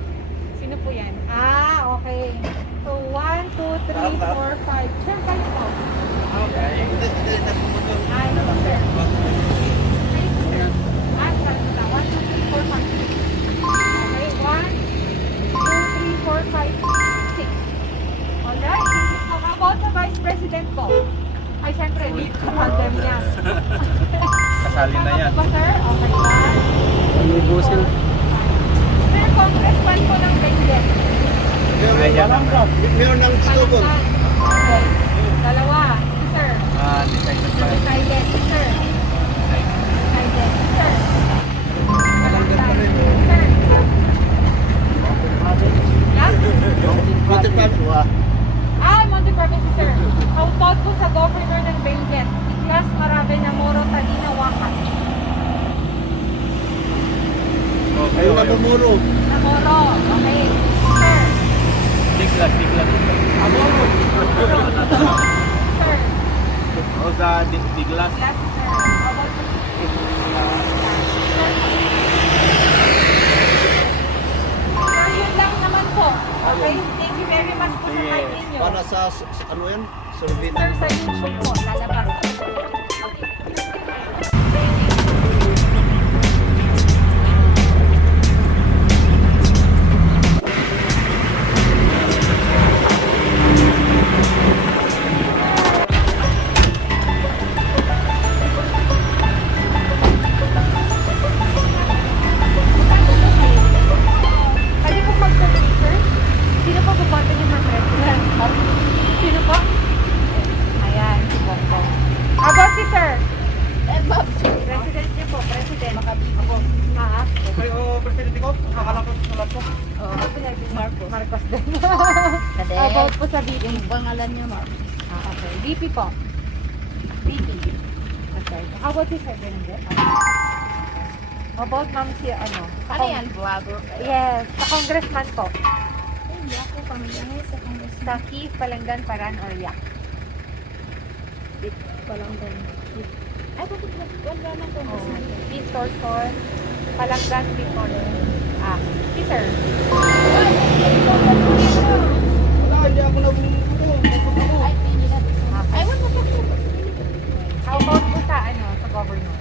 Sino po yan? Ah, okay. So, 1, 2, 3, 4, 5. Sir, 5 po. Okay. Ay, no, sir. Ah, saan na? 1, 2, 3, 4, 5. Okay, 1, 2, 3, 4, 5, 6. Alright. How about sa Vice President po? Ay, syempre, lead commander niya. Kasali na yan. Tama po ba, sir? Okay, 1. Ibusin. Sir, congressman po ng Benguet. Ayan naman. Meron ng Titogol. Okay. Dalawa. Sir. Decided pa. Silent. Sir. Silent. Sir. Monte Carlo. Ah, Monte Province, sir. Ang tawag po sa governor ng Benguet, Iglas Marabe na Moro Talina Wakat. Ayun na bumuro. Na Moro. Okay. Sir. Biglas. Sir. O sa biglas. Last, sir. How about Sir, yun lang naman po. Okay? Thank you very much po sa time ninyo. Para sa ano yan? Survey Sir, sa YouTube po, lalabas. Pwede po mag-survey, sir? Sino po buboto niyo for president? Sino po? Ayan, si Bongbong. How about si sir? President niyo po, president. Makabigo po. Ha? Okay, presidente ko. Akala ko sa lahat ko. Oo, Marcos din. How about po sa VP? Yung pangalan niya, ma'am. Ah, okay. VP po. VP. Okay. How about si Sir Benedict? How about ma'am si ano? Ano yan, vlogger? Yes, sa congressman po. Ay, hindi ako pamilya sa congressman. Sa Keith, Palanggan, Paran, or Yak. Palanggan. Ay, bakit wala ng congressman? Keith, Sorson, Palanggan, Bicol. Ah, si Sir. Wala, hindi ako na bumuro. Ay, pinila. Ay, wala pa po. How about po sa ano, sa governor?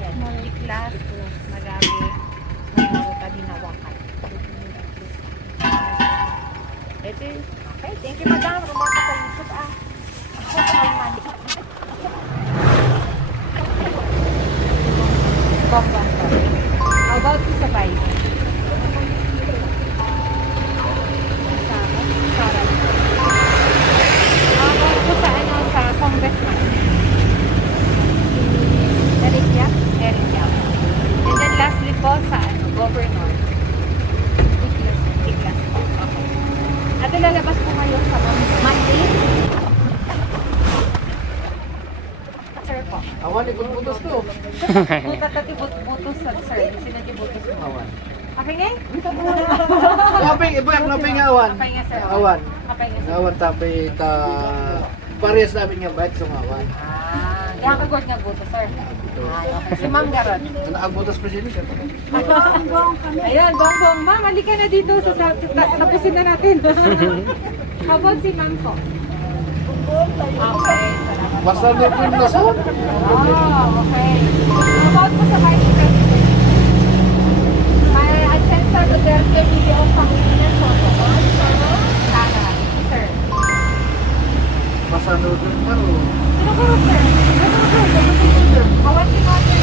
Yan, Iklas, Marami, Maruta, Dinawakan. Ito yun. Okay, thank you madam. Rumata sa YouTube ah. Ako sa Alman. Bonggang to. How about po sa Vice? Sarah. How about po sa ano, sa congressman? Eric Yap? Eric Yap. And then lastly po sa ano, governor. Iklas po. Okay. At lalabas po ngayon sa Monday. Sir po. Awan, ikot-butos ko. Buta butos sa sir. Sinatibutos mo. Awan. Okay nga? Kaping, iba yung naping awan. Okay nga sir. Awan. Okay nga sir. Awan tapi ta parehas namin nga bait sa awan. Ah, yakagod nga buto sir. Ah, okay. Si Ma'am Garot. Naabutas presidente. Ayun, Bongbong. Ma'am, halika na dito. Tapusin na natin. How about si Ma'am po? Okay, salamat. Basta din po yung nasun. Oh, okay. How about po sa Vice President? May Atsensa Duterte Video Pangilinan Soto. Sana. Sir. Basta din po. Sino ko rin, sir? Bawat si Mother.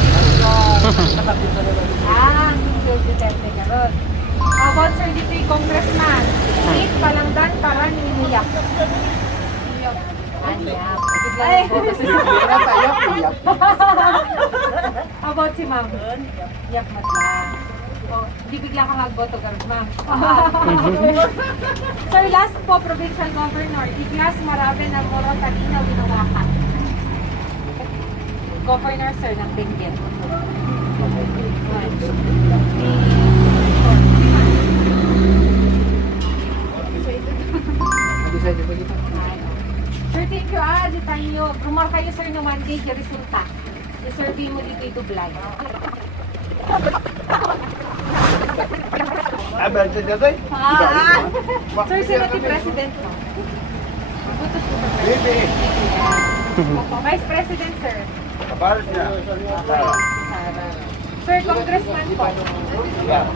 Ah, Sir Duterte ka ron. How about Sir D3 Congressman? Keith, Palanggan, Paran, Iniyak. Aniyak. Ay! How about si Ma'am? Yak matla. Oh, di bigla ka magboto ka rin, Ma'am. Sir, last po, Provincial Governor. Iglas Marabe ng Moro Talina, Winawakan. Governor, sir, ng Benguet. Sir, thank you. Di tayo. Rumor kayo, sir, no Monday, yung resulta. I-survey mo dito ito blind. Bertin ka tayo. Sir, sino si President mo? Bibi. Opo, Vice President, sir. Kapalit niya. Sir, Congressman po. Yeah.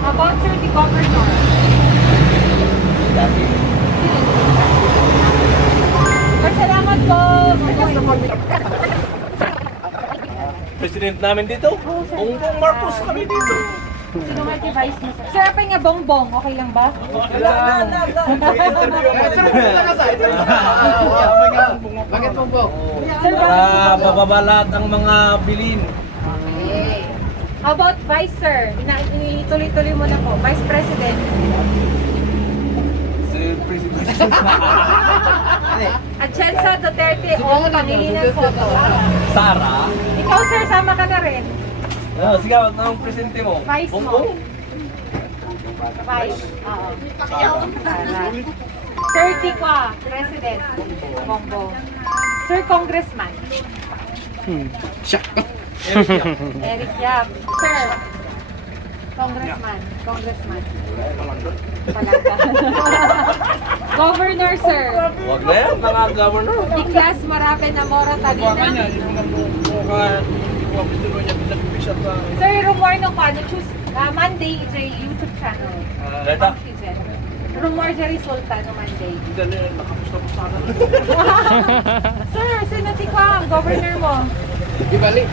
How about sir, the Governor? Sir, salamat po. President namin dito. Bongbong Marcos kami dito. Sino nga yung Vice mo, sir? Sir, pa nga bongbong. Okay lang ba? Bakit Bongbong? Sir, bakit? Bababalat ang mga bilin. How about Vice, sir? Ituloy-tuloy mo na po. Vice President. Atienza Duterte o Pangilinan Soto. Sara? Ikaw, sir, sama ka na rin. Sige, anong presente mo? Vice mo. Vice. Oo. Sir Tikwa, President. Bongbong. Sir Congressman. Eric Yap. Sir. Congressman. Palangga. Governor, sir. Huwag na yan, mga governor. Niklas Marape Namora Talina. Sir, rumor no paano choose Monday is a YouTube channel. Reta. Rumor Jerry Sultan no Monday. Sir, sino Tikwa ang governor mo? Di bali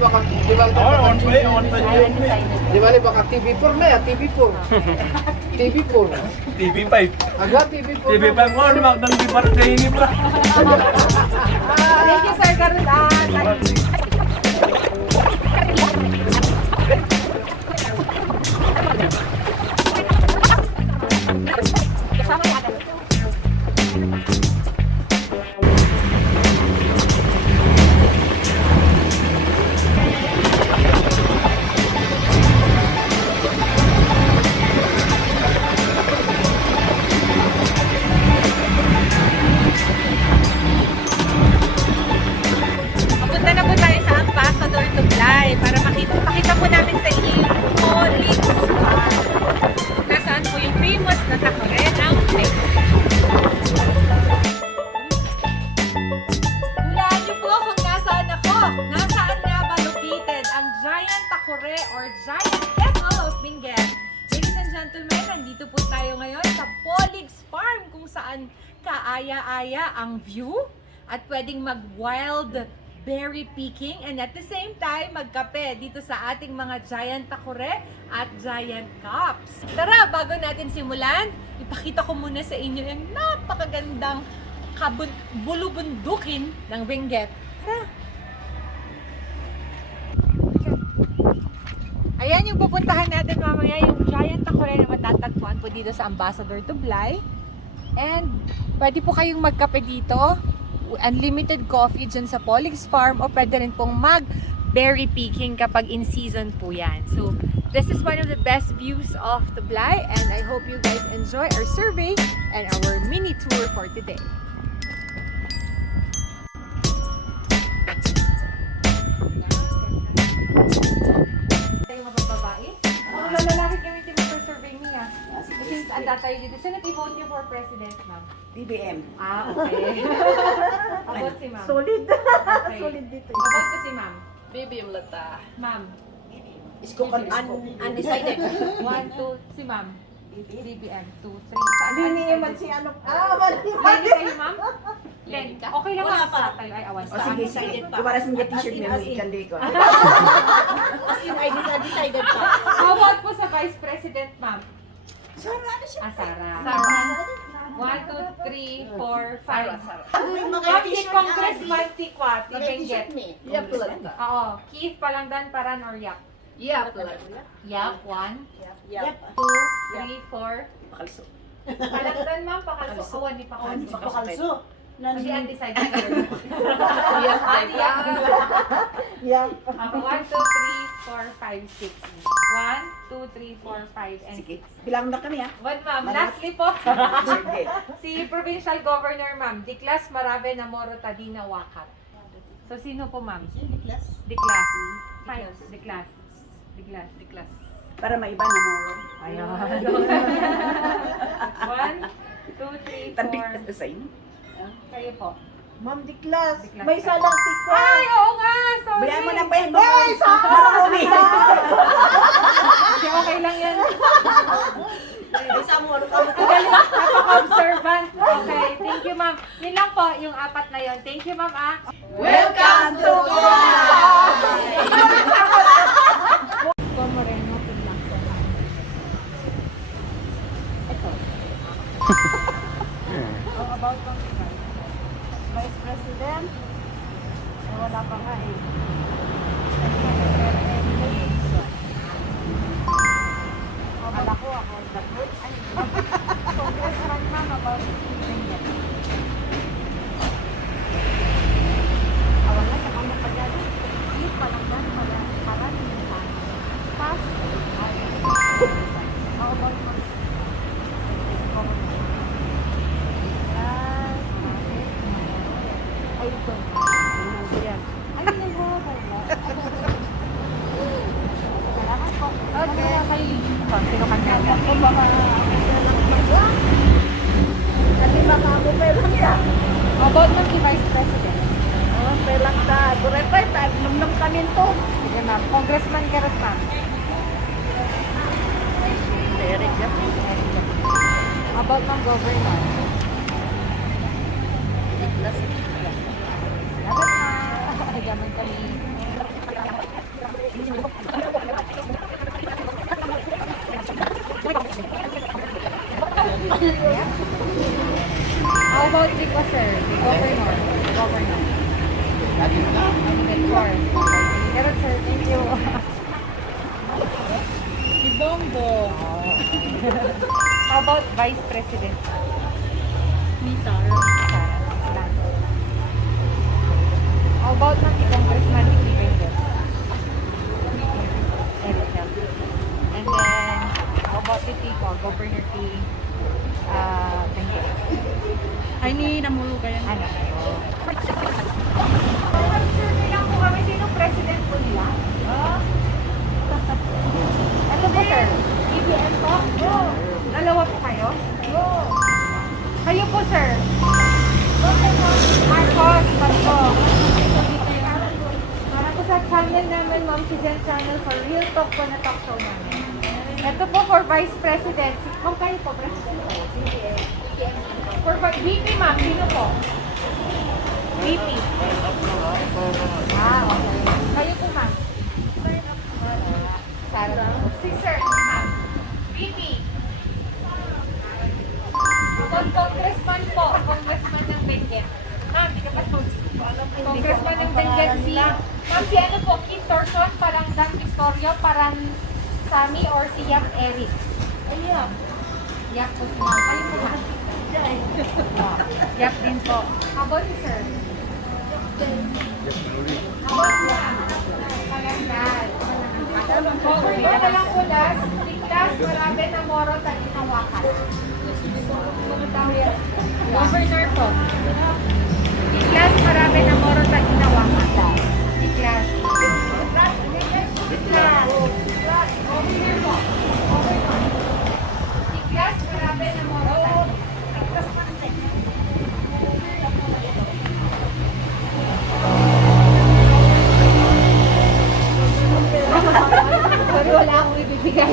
baka Di bali baka TV4 na ya, TV4. TV4. TV5. Aga TV4. TV5 mo, magdang di pa rin ini pa. Thank you, sir. Punta na po tayo sa Ambassador Tublay para pakita po namin sa inyo yung Police Farm. Nasaan po yung famous na takuren outlet. Hulaan niyo po kung nasaan ako. Nasaan nga ba located ang Giant Takure or Giant Kettle of Benguet? Ladies and gentlemen, nandito po tayo ngayon sa Polix Farm kung saan kaaya-aya ang view at pwedeng mag-wild berry picking and at the same time magkape dito sa ating mga giant takure at giant cups. Tara, bago natin simulan, ipakita ko muna sa inyo yung napakagandang bulubundukin ng Benguet. Tara! Ayan yung pupuntahan natin mamaya, yung giant takure na matatagpuan po dito sa Ambassador Tublay. And pwede po kayong magkape dito. Unlimited coffee dyan sa Polix Farm o pwede rin pong mag-berry picking kapag in season po yan. So, this is one of the best views of Tublay and I hope you guys enjoy our survey and our mini tour for today. Tayo mga babae? Mga lalaki gamitin mo for survey niya. Since anda tayo dito, sino i-vote niyo for president, ma'am? BBM. Ah, okay. Abot si ma'am. Solid. Okay. Solid dito. Abot ko si ma'am. BBM Lata. Ma'am. Undecided. 1, 2, si ma'am. BBM. 2, 3. Saan? Lini man si ano. Lini kayo, ma'am? Len. Okay lang Wala ma'am. pa. Tayo ay awan. O sige, decided pa. Para sa mga t-shirt niya, ikandi ko. As in, I decided pa. How about po sa vice president, ma'am? Sara na siya. Sarah. 1, 2, 3, 4, 5. May mga Ma'am, t-shirt si Congressman Tikwa, Mga t-shirt Benguet. me. Yap Lata. Oo. Keith Palangdan, Paran, or Yap? Yap Lata. Yap, 1, 2, 3, 4. Pakalso. Palangdan, ma'am, pakalso. Awan, di pakalso. Pakalso. Kasi undecided. Yap Lata. Yan. Ako, 1, 2, 3, 4, 5, 6. 1, 2, 3, 4, 5, and 6. Sige, bilang na kami ha. One, ma'am. Lastly po, Sige. si Provincial Governor, ma'am, Niklas Marape Namora Tadina Wakat. So, sino po, ma'am? Niklas. Diklas. Fine. Diklas. Diklas. Diklas. Para maiba na mo. Ayan. 1, 2, 3, Tandik 4. na sa inyo. Kayo po. Ma'am Diklas, Diklas may ka. salang tikwa. Ay, oo nga! Sorry! Bayan mo na pa yan. Marami. Okay lang yan. Isa mo. Napaka-observant. Okay, thank you, ma'am. Yun lang po, yung 4 na yun. Thank you, ma'am, ah. Welcome to Moreno, tingnan ko. Ito. How about Vice President? Wala pa nga eh. Akala ko ako the group. Congressman ma'am about Benguet. Awan na sa mga pagdala. Hindi pa lang yan. Maraming pass. How about ay, ito. Yan. Ay, nag-vote. Salamat po. Okay. Sino kanya? Ako baka Kasi baka ako pelang yan. About ng Vice President. Pelang ta. Durepay, num kami to. Sige, ma'am. Congressman Garrett, ma'am. Eric, yan. About ng governor. Dapat na. Gaman kami. How about Rico, sir? Governor. Governor. Sure. Garrett, sir. Thank you. Si Bongbong. How about Vice President? Ni Sarah. How about ng Congressman Vicky Benguet? And then, how about si Tico, Governor T. Benguet? Ay, ni Namulugan yan. Ano? Survey lang po kami, sino president po nila? Ito po, sir. BBM po? Dalawa po kayo? Kayo po, sir. Marcos, Marco. Para po sa channel namin, Ma'am Jen Channel, for Real Talk po na talk show namin. Ito po for Vice President. Kung kayo po, President. For VP, ma'am, sino po? VP. Ah, okay. Kayo po, ma'am. Sarah. Si Sir, ma'am. VP. Congressman po. Congressman ng Benguet. Ma'am, di ka pa Congressman ng Benguet si... Ma'am, si ano po? Kim Torson, parang Dan Victorio, parang Sammy, or si Yap Eric? Ayun. Yap po si ma'am. Kayo po, ma'am. Yap din po. How about you, sir? How about you, ma'am? Magandang. Ito na lang po last. Ligtas, marami na moro sa ginawakan. Governor po. Ligtas, marami na moro sa ginawakan. Ligtas. Ligtas. Governor po. Governor. Ligtas, marami na moro sa sorry, wala akong ibibigay.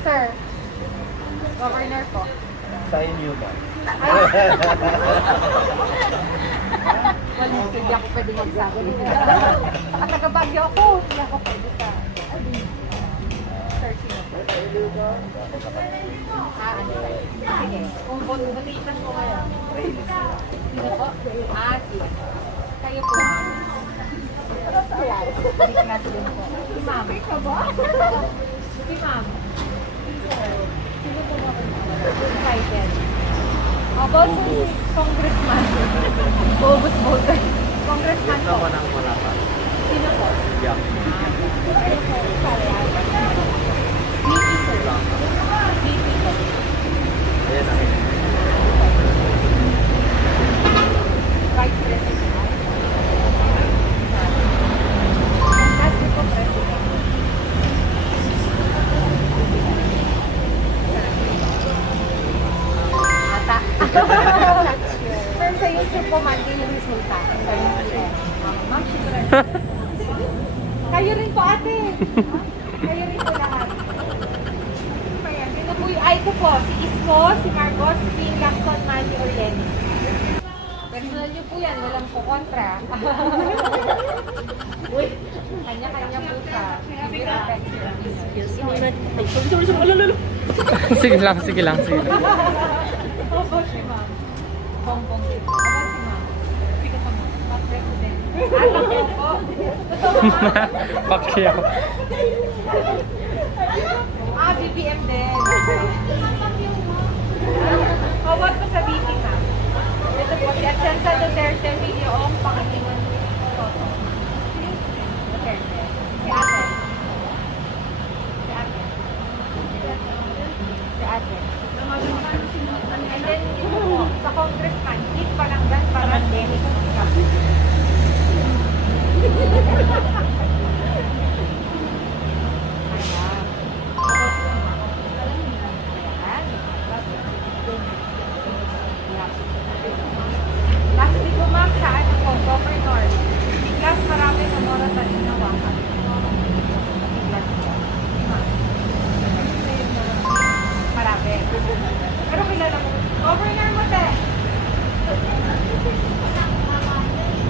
Sir, Governor po. Sa inyo ba? Wala, hindi ako pwede magsabi. At taga-Bagyo ako, hindi ako pwede sa... Sir, sino po? Ano tayo? Sige, kung butitan po kayo. Sino po? Sige. Kayo po. Class din po. Si ma'am. Si ma'am. Sino po ba kayo? Excited. About si Congressman. Bogus voter. Congressman po. Sino po? Yeah. Kayo po. VP sir. VP po. Ayan na. Vice President. Kasi po President. Kayo rin po ate. Kayo rin po lahat. Ayan, sino po yung, ito po, si Isko, si Marcos, si Lacson, Manny, or Lenny. Personal nyo po yan, walang po kontra. Kanya-kanya po sa Sige lang, sige lang, sige lang. Opo, si ma'am. Bongbong din. Opo, si ma'am. Sige pa ma'am. Ma'am President. Ako po. Pakyaw. BBM din. Kawat ko sa BP ma'am. Ito po, si Atienza Duterte, Videoong Panginoon Toto. Duterte. Si ate. Si ate. Si ate. And then, ito po, sa congressman, Keith Palanggan, Parandeli. Lastly po ma'am, sa ano po, Governor. Biglas marami na mora sa inawakan. Biglas po. Ma'am. Marami. Pero kilala mo, Governor mo te.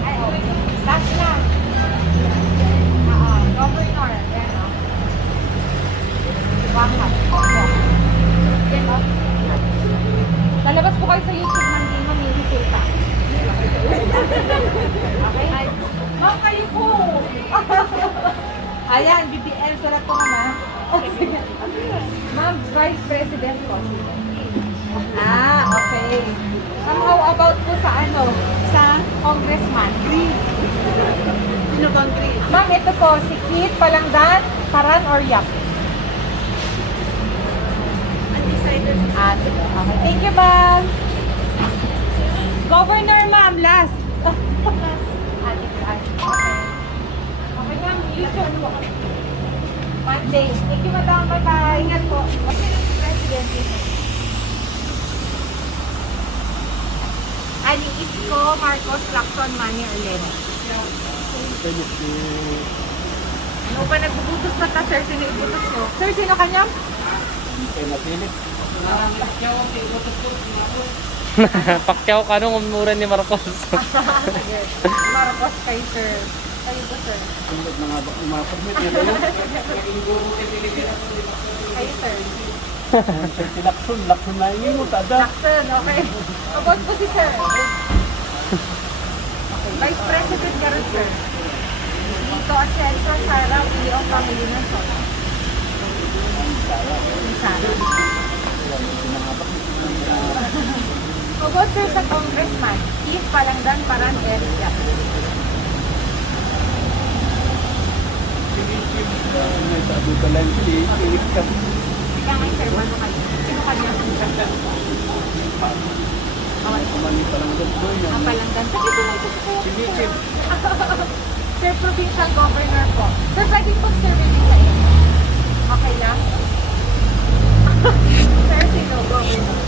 Ay, okay. Last na. Governor. Yan o. Wakat. Yan o. Lalabas po kayo sa YouTube man din, may resulta. Okay? Ma'am, kayo po! Ayan, BBL, sulat po ma'am. Ma'am, Vice President po. Okay. Ma'am, how about po sa ano? Sa Congressman? Sino bang Chris? Ma'am, ito po, si Keith Palanggan, Paran or Yap? Undecided. Sige. Okay. Thank you, ma'am. Governor, ma'am, last. Last. Okay. Okay, ma'am. YouTube po. Monday. Thank you, madam. Bye-bye. Ingat po. Okay, President. Ani Isko, Marcos, Lacson, Manny, or Lenny? Ano ba nagbubutos na ta, sir? Sino ibutos nyo? Sir, sino kanyang? Pakyaw ka nung umura ni Marcos. Marcos kay sir. Kayo po, sir. Kayo, sir. Lakson na yun mo, tada. Jackson, okay. Abot po si sir. Okay. Vice President ka rin, sir. Dito, Ascenso, Sara, Leo, Pangilinan, Soto. Sara. Abot, sir, sa Congressman. Keith Palanggan, Paran, Eric Yap. Ika nga, sir, ano kayo? Sino kanya? Ang Palanggan. Sige, sumunod ko kayo. Sir, provincial governor po. Sir, pwede po serve din sa inyo. Okay lang? Sir, sino? Governor.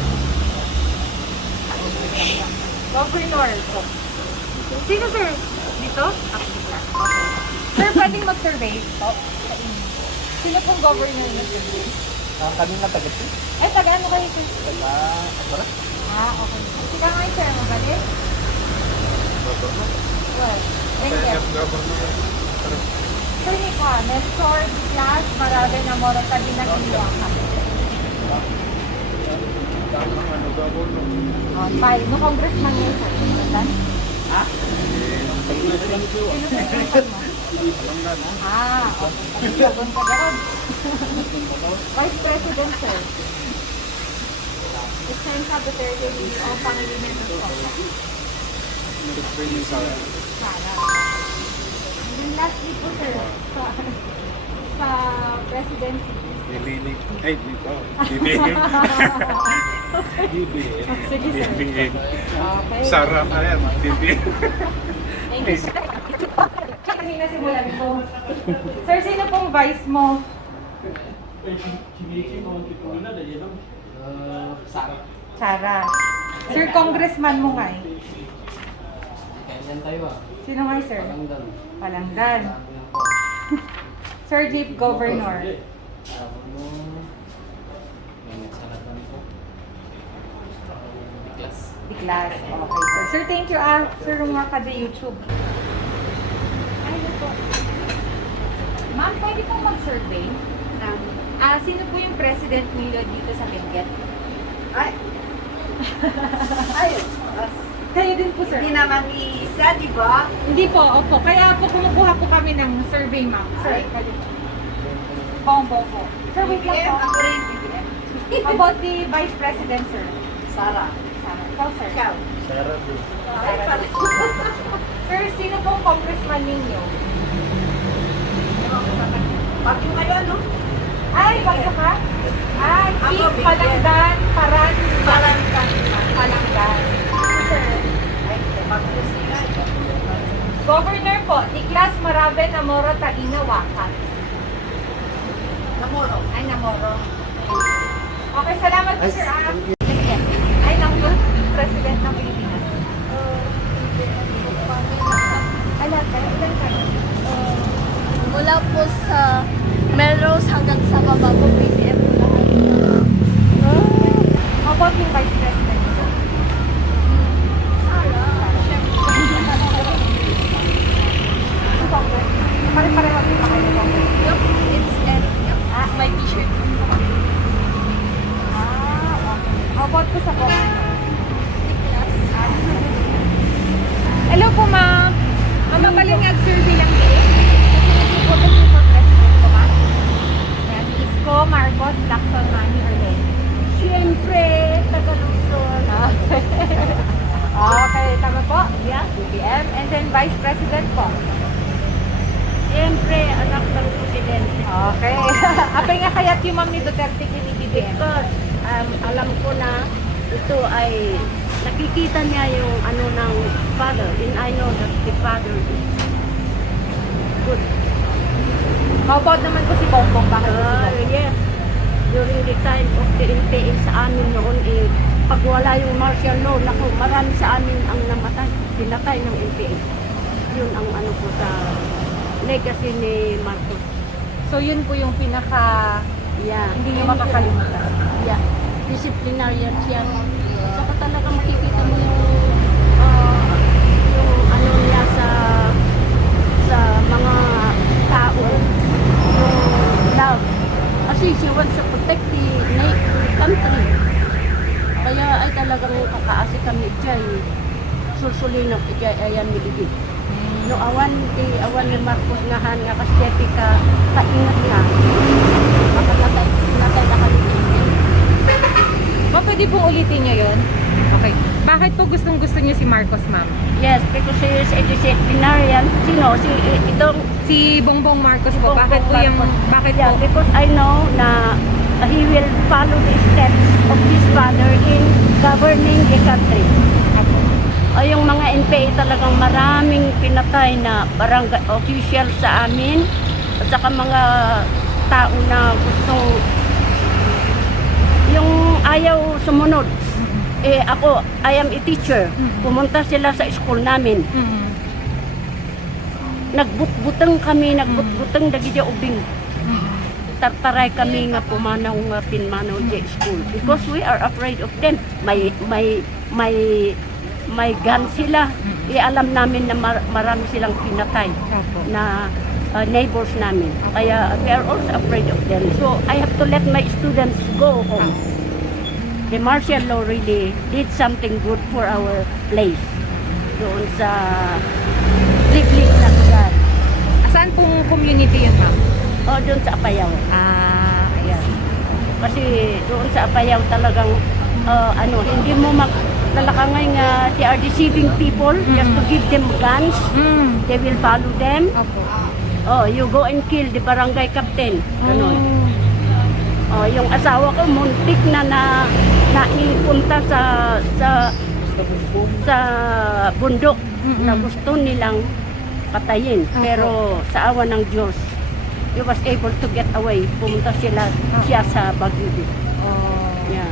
Governor po. Sino, sir? Dito? Okay. Sir, pwedeng mag-survey po sa inyo. Sino pong governor na survey? Kami na tagat eh. Eh, taga-ano kayo, sir? Taga-abara. Okay. Sige nga, sir. Magaling? Well, thank you. Sir Nico, Nestor, Blas, Marave, Namora, Tabi na Kiniwaka. Bye. No congressman ngayon, sir. Sino? Okay. Vice President, sir. Atienza Duterte, Videoong Pangilinan, Soto. Sara. And then lastly po, sir, sa presidency. Ay, dito. BBM. BBM. Sige, sir. BBM. Okay. Sarap, ayan, BBM. Thank you, sir. Kanina simulan ko. Sir, sino pong vice mo? Sara. Sir, congressman mo nga eh. Sino nga, sir? Palanggan. Sir Chief Governor. Di class. Okay, sir. Sir, thank you. Sir Rumor ka YouTube. Ano po? Ma'am, pwede pong mag-survey? Sino po yung president niyo dito sa Benguet? Ay, Kayo din po, sir. hindi naman isa, di ba? Hindi po, opo. Kaya po kumukuha po kami ng survey, ma'am. Sir, Bongbong po. Sir, wait lang po. Ako rin, BBM. About the Vice President, sir. Sara. Ikaw, sir. Ikaw. Ay, pala. Sir, sino pong congressman ninyo? Bakit kayo, ano? Ay, bagyo ka? Ay, Ako, Chief BBM. Palanggan, Parang Palanggan. Sir, Ay, tapos sila. Governor po, Niklas Maraben Namoro Talina Wakat. Namoro. Ay, Namoro. Okay, salamat po, sir. Ay, naku, President ng Pilipinas. Ilan kayo? Mula po sa Melrose hanggang sa baba po, BBM po lahat. How about yung Vice President? Yung Congress? Pare-pareho din pa kayo ng Congress? Yup, it's Ed. Yup, may t-shirt. Okay. How about po sa Congress? Niklas. Hello po, ma'am. Mamamalingag survey lang din. For President po, ma'am. Yan, Isko, Marcos, Lacson, Manny, or Len? Siyempre, taga-Luzon. Okay, tama po. Yeah, BBM. And then Vice President po. Siyempre, anak ng presidente. Okay. Apay nga kaya't yung ma'am ni Duterte kini BBM. Because alam ko na ito ay nakikita niya yung ano ng father, and I know that the father is good. How about naman po si Bongbong? Bakit po si Bongbong? Yes, during the time of the NPA sa amin noon, pag wala yung martial law, naku, marami sa amin ang namatay, pinatay ng NPA. Yun ang ano po sa legacy ni Marcos. So yun po yung pinaka Yeah. hindi niyo makakalimutan. Yeah. Disciplinarian siya. Saka talaga makikita mo yung ano niya sa mga tao, yung love. Kasi she wants to protect the country. Kaya ay talagang kakaasi kami dyan. Susulino kaya ayan miligid. No awan ni Marcos ngahan nga kasyete ka kaingat nga. Baka natay na kami. Ma'am, pwede pong ulitin niyo yun? Okay. Bakit po gustong-gusto niyo si Marcos, ma'am? Yes, because he is a disciplinarian. Sino? Si Bongbong Marcos po. Bakit po yung... Bakit Yeah, po? because I know na he will follow the steps of his father in governing the country. Yung mga NPA talagang maraming pinatay na barangay official sa amin at saka mga tao na gustong yung ayaw sumunod. Ako, I am a teacher. Pumunta sila sa school namin. Nagbutbutang kami, nagbutbutang dagidya ubing. Tartaray kami nga pumanaw nga pinmanaw di school because we are afraid of them. May gun sila. Alam namin na marami silang pinatay na neighbors namin. Kaya we are also afraid of them. So I have to let my students go home. The martial law really did something good for our place. Doon sa Liglig na lugar. Saan pong community yun, ma'am? O doon sa Apayao. Ayan. Kasi doon sa Apayao talagang hindi mo talakangay nga they are deceiving people just to give them guns. They will follow them. Opo. Oh, you go and kill the barangay captain. Ganon. Oh, yung asawa ko muntik na naipunta sa bundok na gusto nilang patayin. Pero sa awa ng Diyos, he was able to get away. Pumunta siya sa Baguio. Yeah.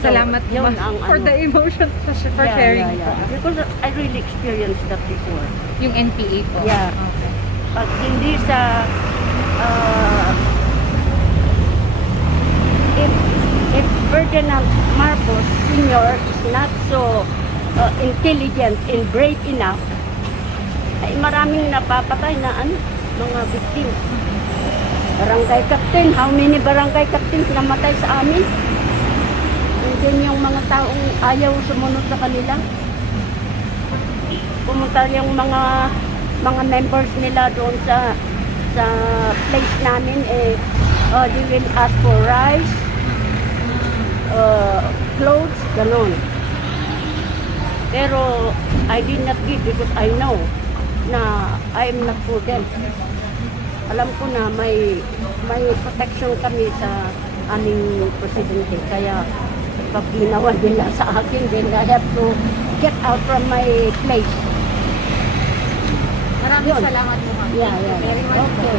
Salamat So, yun ma'am, ang for ano. the emotion for sharing. Yeah. Because I really experienced that before. Yung NPA po. Yeah. Okay. Pag hindi sa if Ferdinand Marcos Sr. is not so intelligent and brave enough, ay maraming napapatay na mga victim. Barangay captain, how many barangay captains namatay sa amin? And then yung mga taong ayaw sumunod sa kanila. Pumunta yung mga members nila doon sa place namin, they will ask for rice, clothes, ganun. Pero I did not give because I know na I am not prudent. Alam ko na may protection kami sa aming presidente. Kaya pag ginawa nila sa akin, then I have to get out from my place. Maraming Yun. salamat po, ma'am. Yeah. Very much. Okay.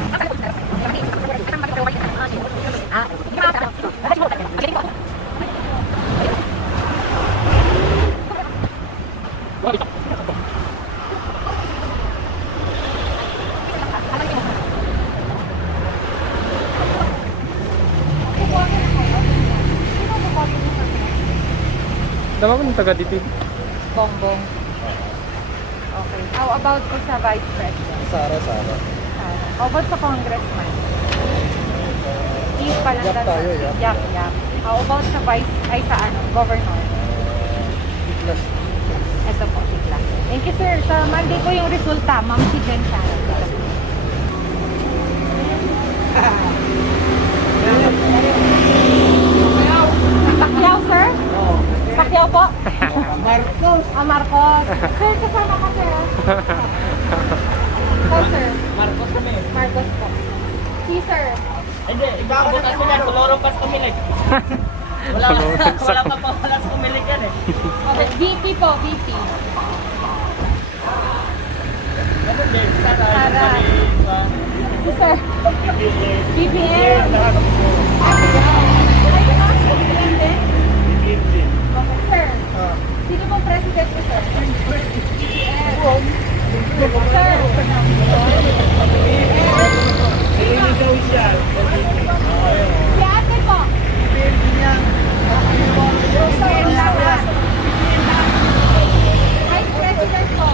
Tama ko ng taga dito. Bongbong. Okay. How about po sa Vice President? Sara. How about sa Congressman? Chief pa lang Yap lang. tayo, yap. Yap. How about sa Governor? Iklas. Ito po, sigla. Thank you, sir. Sa Monday po yung resulta. Ma'am si Jen Sharon. Dito po. Pacquiao, sir? Pacquiao po? Marcos. Marcos. Sir, kasama ka, sir. Po, sir. Marcos kami. Marcos po. Si, sir. Hindi, ikabutas ko yan. Tulorong pas kumilig. Wala sa kumilig yan eh. Okay, VP po, VP. Ano din? Sara. Si, sir. BBM. Okay, sir. Sino po president ko, sir? BBM. Sir. Si ate po. Vice President po.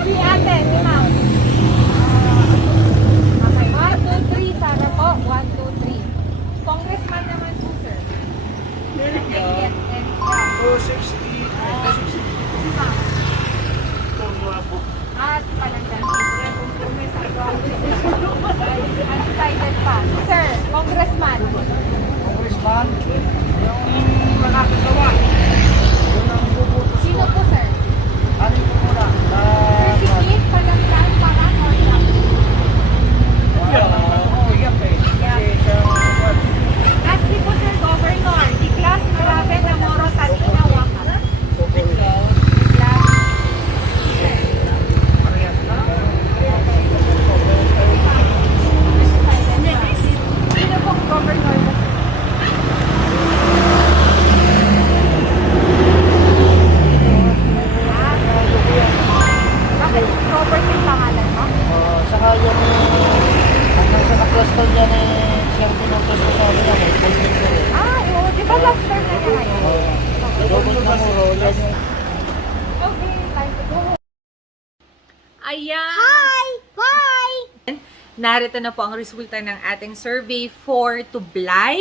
Si ate, si ma'am. Okay, 1, 2, 3, Sara po. 1, 2, 3. Congressman naman po, sir. Benguet. 260. Si Palangan. Undecided pa. Sir, Congressman. Congressman. Yung nakakagawa. Yun ang bubuto. Sino po, sir? Ano ko muna? Sir, si Keith Palangan, Parang, or Yap? Lastly po, sir, Governor. Di Class Marabe na Moro Talina Waka. Sino po Governor mo? Bakit Robert yung pangalan mo? Saka yung hanggang sa na-cluster dyan siyang pinutos ko sa amin yan Oo. Di ba last term na niya ngayon? Double na muro. Yan yung Okay, time to go. Ayan! Bye! Narito na po ang resulta ng ating survey for Tublay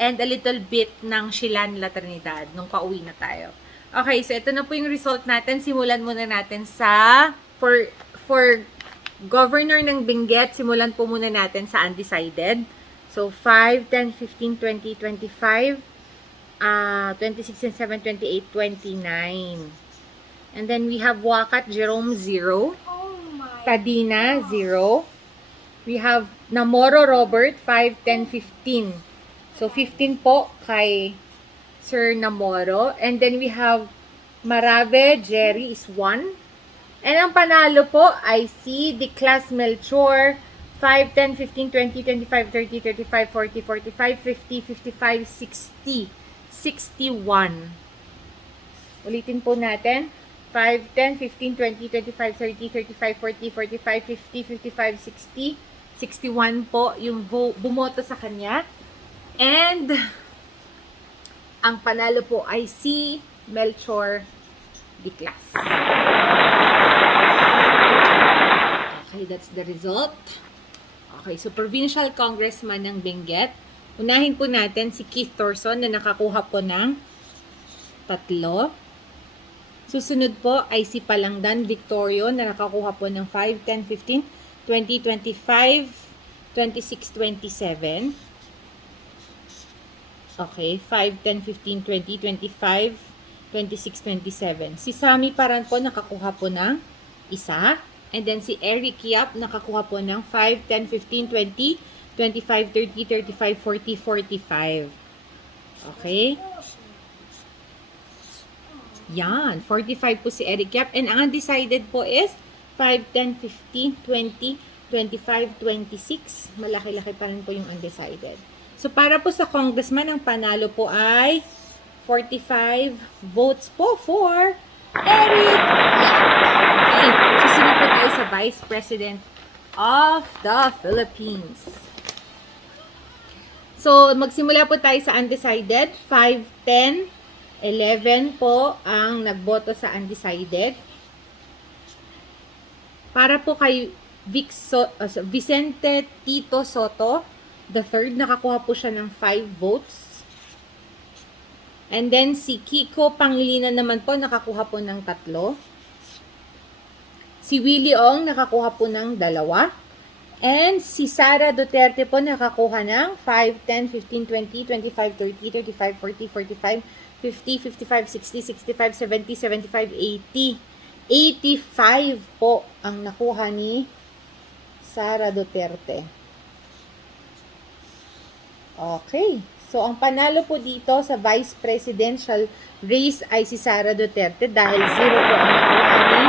and a little bit ng Silan La Trinidad nung pauwi na tayo. Okay, so ito na po yung result natin. Simulan muna natin sa for Governor ng Benguet, simulan po muna natin sa undecided. So 5, 10, 15, 20, 25, 26 and 7, 28, 29. And then we have Wakat, Jerome, 0. Tadina, 0. We have Namoro Robert, 5, 10, 15. So, 15 po kay Sir Namoro. And then we have Marave, Jerry is 1. And ang panalo po ay si The Class Melchor, 5, 10, 15, 20, 25, 30, 35, 40, 45, 50, 55, 60, 61. Ulitin po natin. 5, 10, 15, 20, 25, 30, 35, 40, 45, 50, 55, 60. 61 po yung bumoto sa kanya. And ang panalo po ay si Melchor Diclas. Okay, that's the result. Okay, so provincial congressman ng Benguet. Unahin po natin si Keith Thorson na nakakuha po ng 3. Susunod po ay si Palangdan Victorio na nakakuha po ng 5, 10, 15, 20, 25, 26, 27. Okay, 5, 10, 15, 20, 25, 26, 27. Si Sammy Paran po nakakuha po ng 1. And then si Eric Yap nakakuha po ng 5, 10, 15, 20, 25, 30, 35, 40, 45. Okay? Yan, 45 po si Eric Yap. And ang undecided po is 5, 10, 15, 20, 25, 26. Malaki-laki pa rin po yung undecided. So, para po sa congressman, ang panalo po ay 45 votes po for Eric Yap. Okay, susunod po tayo sa Vice President of the Philippines. So, magsimula po tayo sa undecided. 5, 10, 11 po ang nagboto sa undecided. Para po kay Vicente Tito Soto, the third, nakakuha po siya ng 5 votes. And then, si Kiko Pangilinan naman po, nakakuha po ng 3. Si Willie Ong, nakakuha po ng 2. And si Sara Duterte po, nakakuha ng 5, 10, 15, 20, 25, 30, 35, 40, 45, 50, 55, 60, 65, 70, 75, 80. 85 po ang nakuha ni Sara Duterte. Okay. So, ang panalo po dito sa vice presidential race ay si Sara Duterte dahil 0 po ang nakuha ni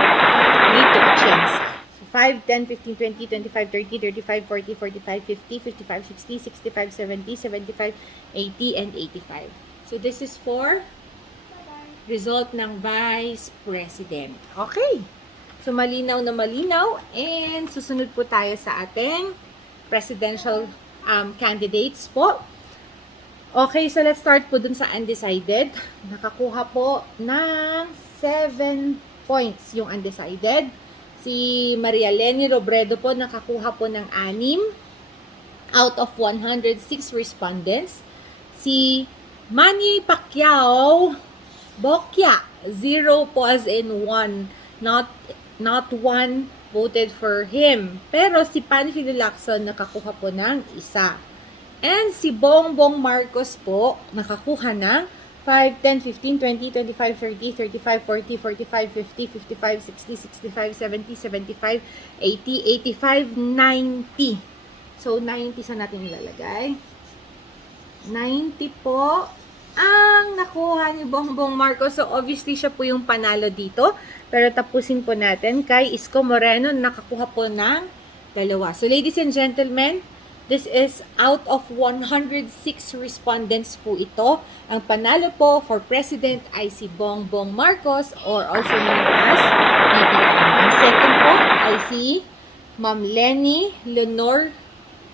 Lito Atienza. So, 5, 10, 15, 20, 25, 30, 35, 40, 45, 50, 55, 60, 65, 70, 75, 80, and 85. So, this is for result ng vice president. Okay. So, malinaw na malinaw. And susunod po tayo sa ating presidential candidates po. Okay, so let's start po dun sa undecided. Nakakuha po ng 7 points yung undecided. Si Maria Leni Robredo po nakakuha po ng 6 out of 106 respondents. Si Manny Pacquiao Bokya, 0 po as in 1. Not 1 voted for him. Pero si Panfilo Lacson nakakuha po ng 1. And si Bongbong Marcos po nakakuha ng 5, 10, 15, 20, 25, 30, 35, 40, 45, 50, 55, 60, 65, 70, 75, 80, 85, 90. So, 90 sa natin ilalagay. 90 po ang nakuha ni Bongbong Marcos. So, obviously, siya po yung panalo dito. Pero tapusin po natin kay Isko Moreno, nakakuha po ng 2. So, ladies and gentlemen, this is out of 106 respondents po ito. Ang panalo po for President ay si Bongbong Marcos or also known as BBM. Ang second po ay si Ma'am Leni Leonor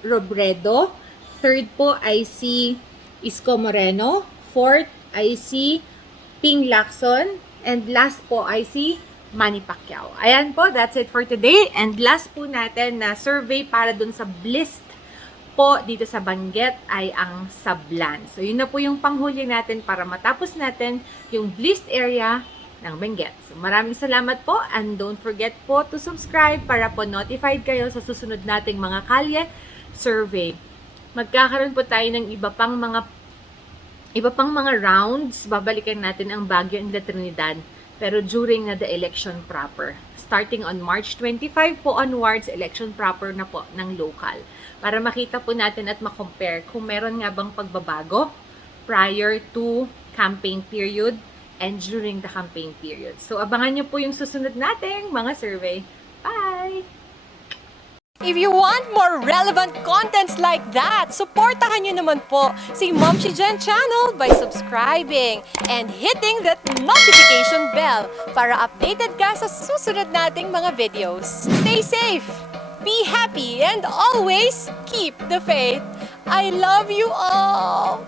Robredo. Third po ay si Isko Moreno. Fourth ay si Ping Lacson. And last po ay si Manny Pacquiao. Ayan po, that's it for today. And last po natin na survey para dun sa Blist po dito sa Benguet ay ang Sablan. So, yun na po yung panghuli natin para matapos natin yung Blist area ng Benguet. So, maraming salamat po and don't forget po to subscribe para po notified kayo sa susunod nating mga kalye survey. Magkakaroon po tayo ng iba pang mga rounds. Babalikan natin ang Baguio and the Trinidad pero during na the election proper. Starting on March 25 po onwards, election proper na po ng local. Para makita po natin at makompare kung meron nga bang pagbabago prior to campaign period and during the campaign period. So, abangan nyo po yung susunod nating mga survey. Bye! If you want more relevant contents like that, supportahan nyo naman po si Ma'am Shi Jen channel by subscribing and hitting that notification bell para updated ka sa susunod nating mga videos. Stay safe, be happy, and always keep the faith. I love you all!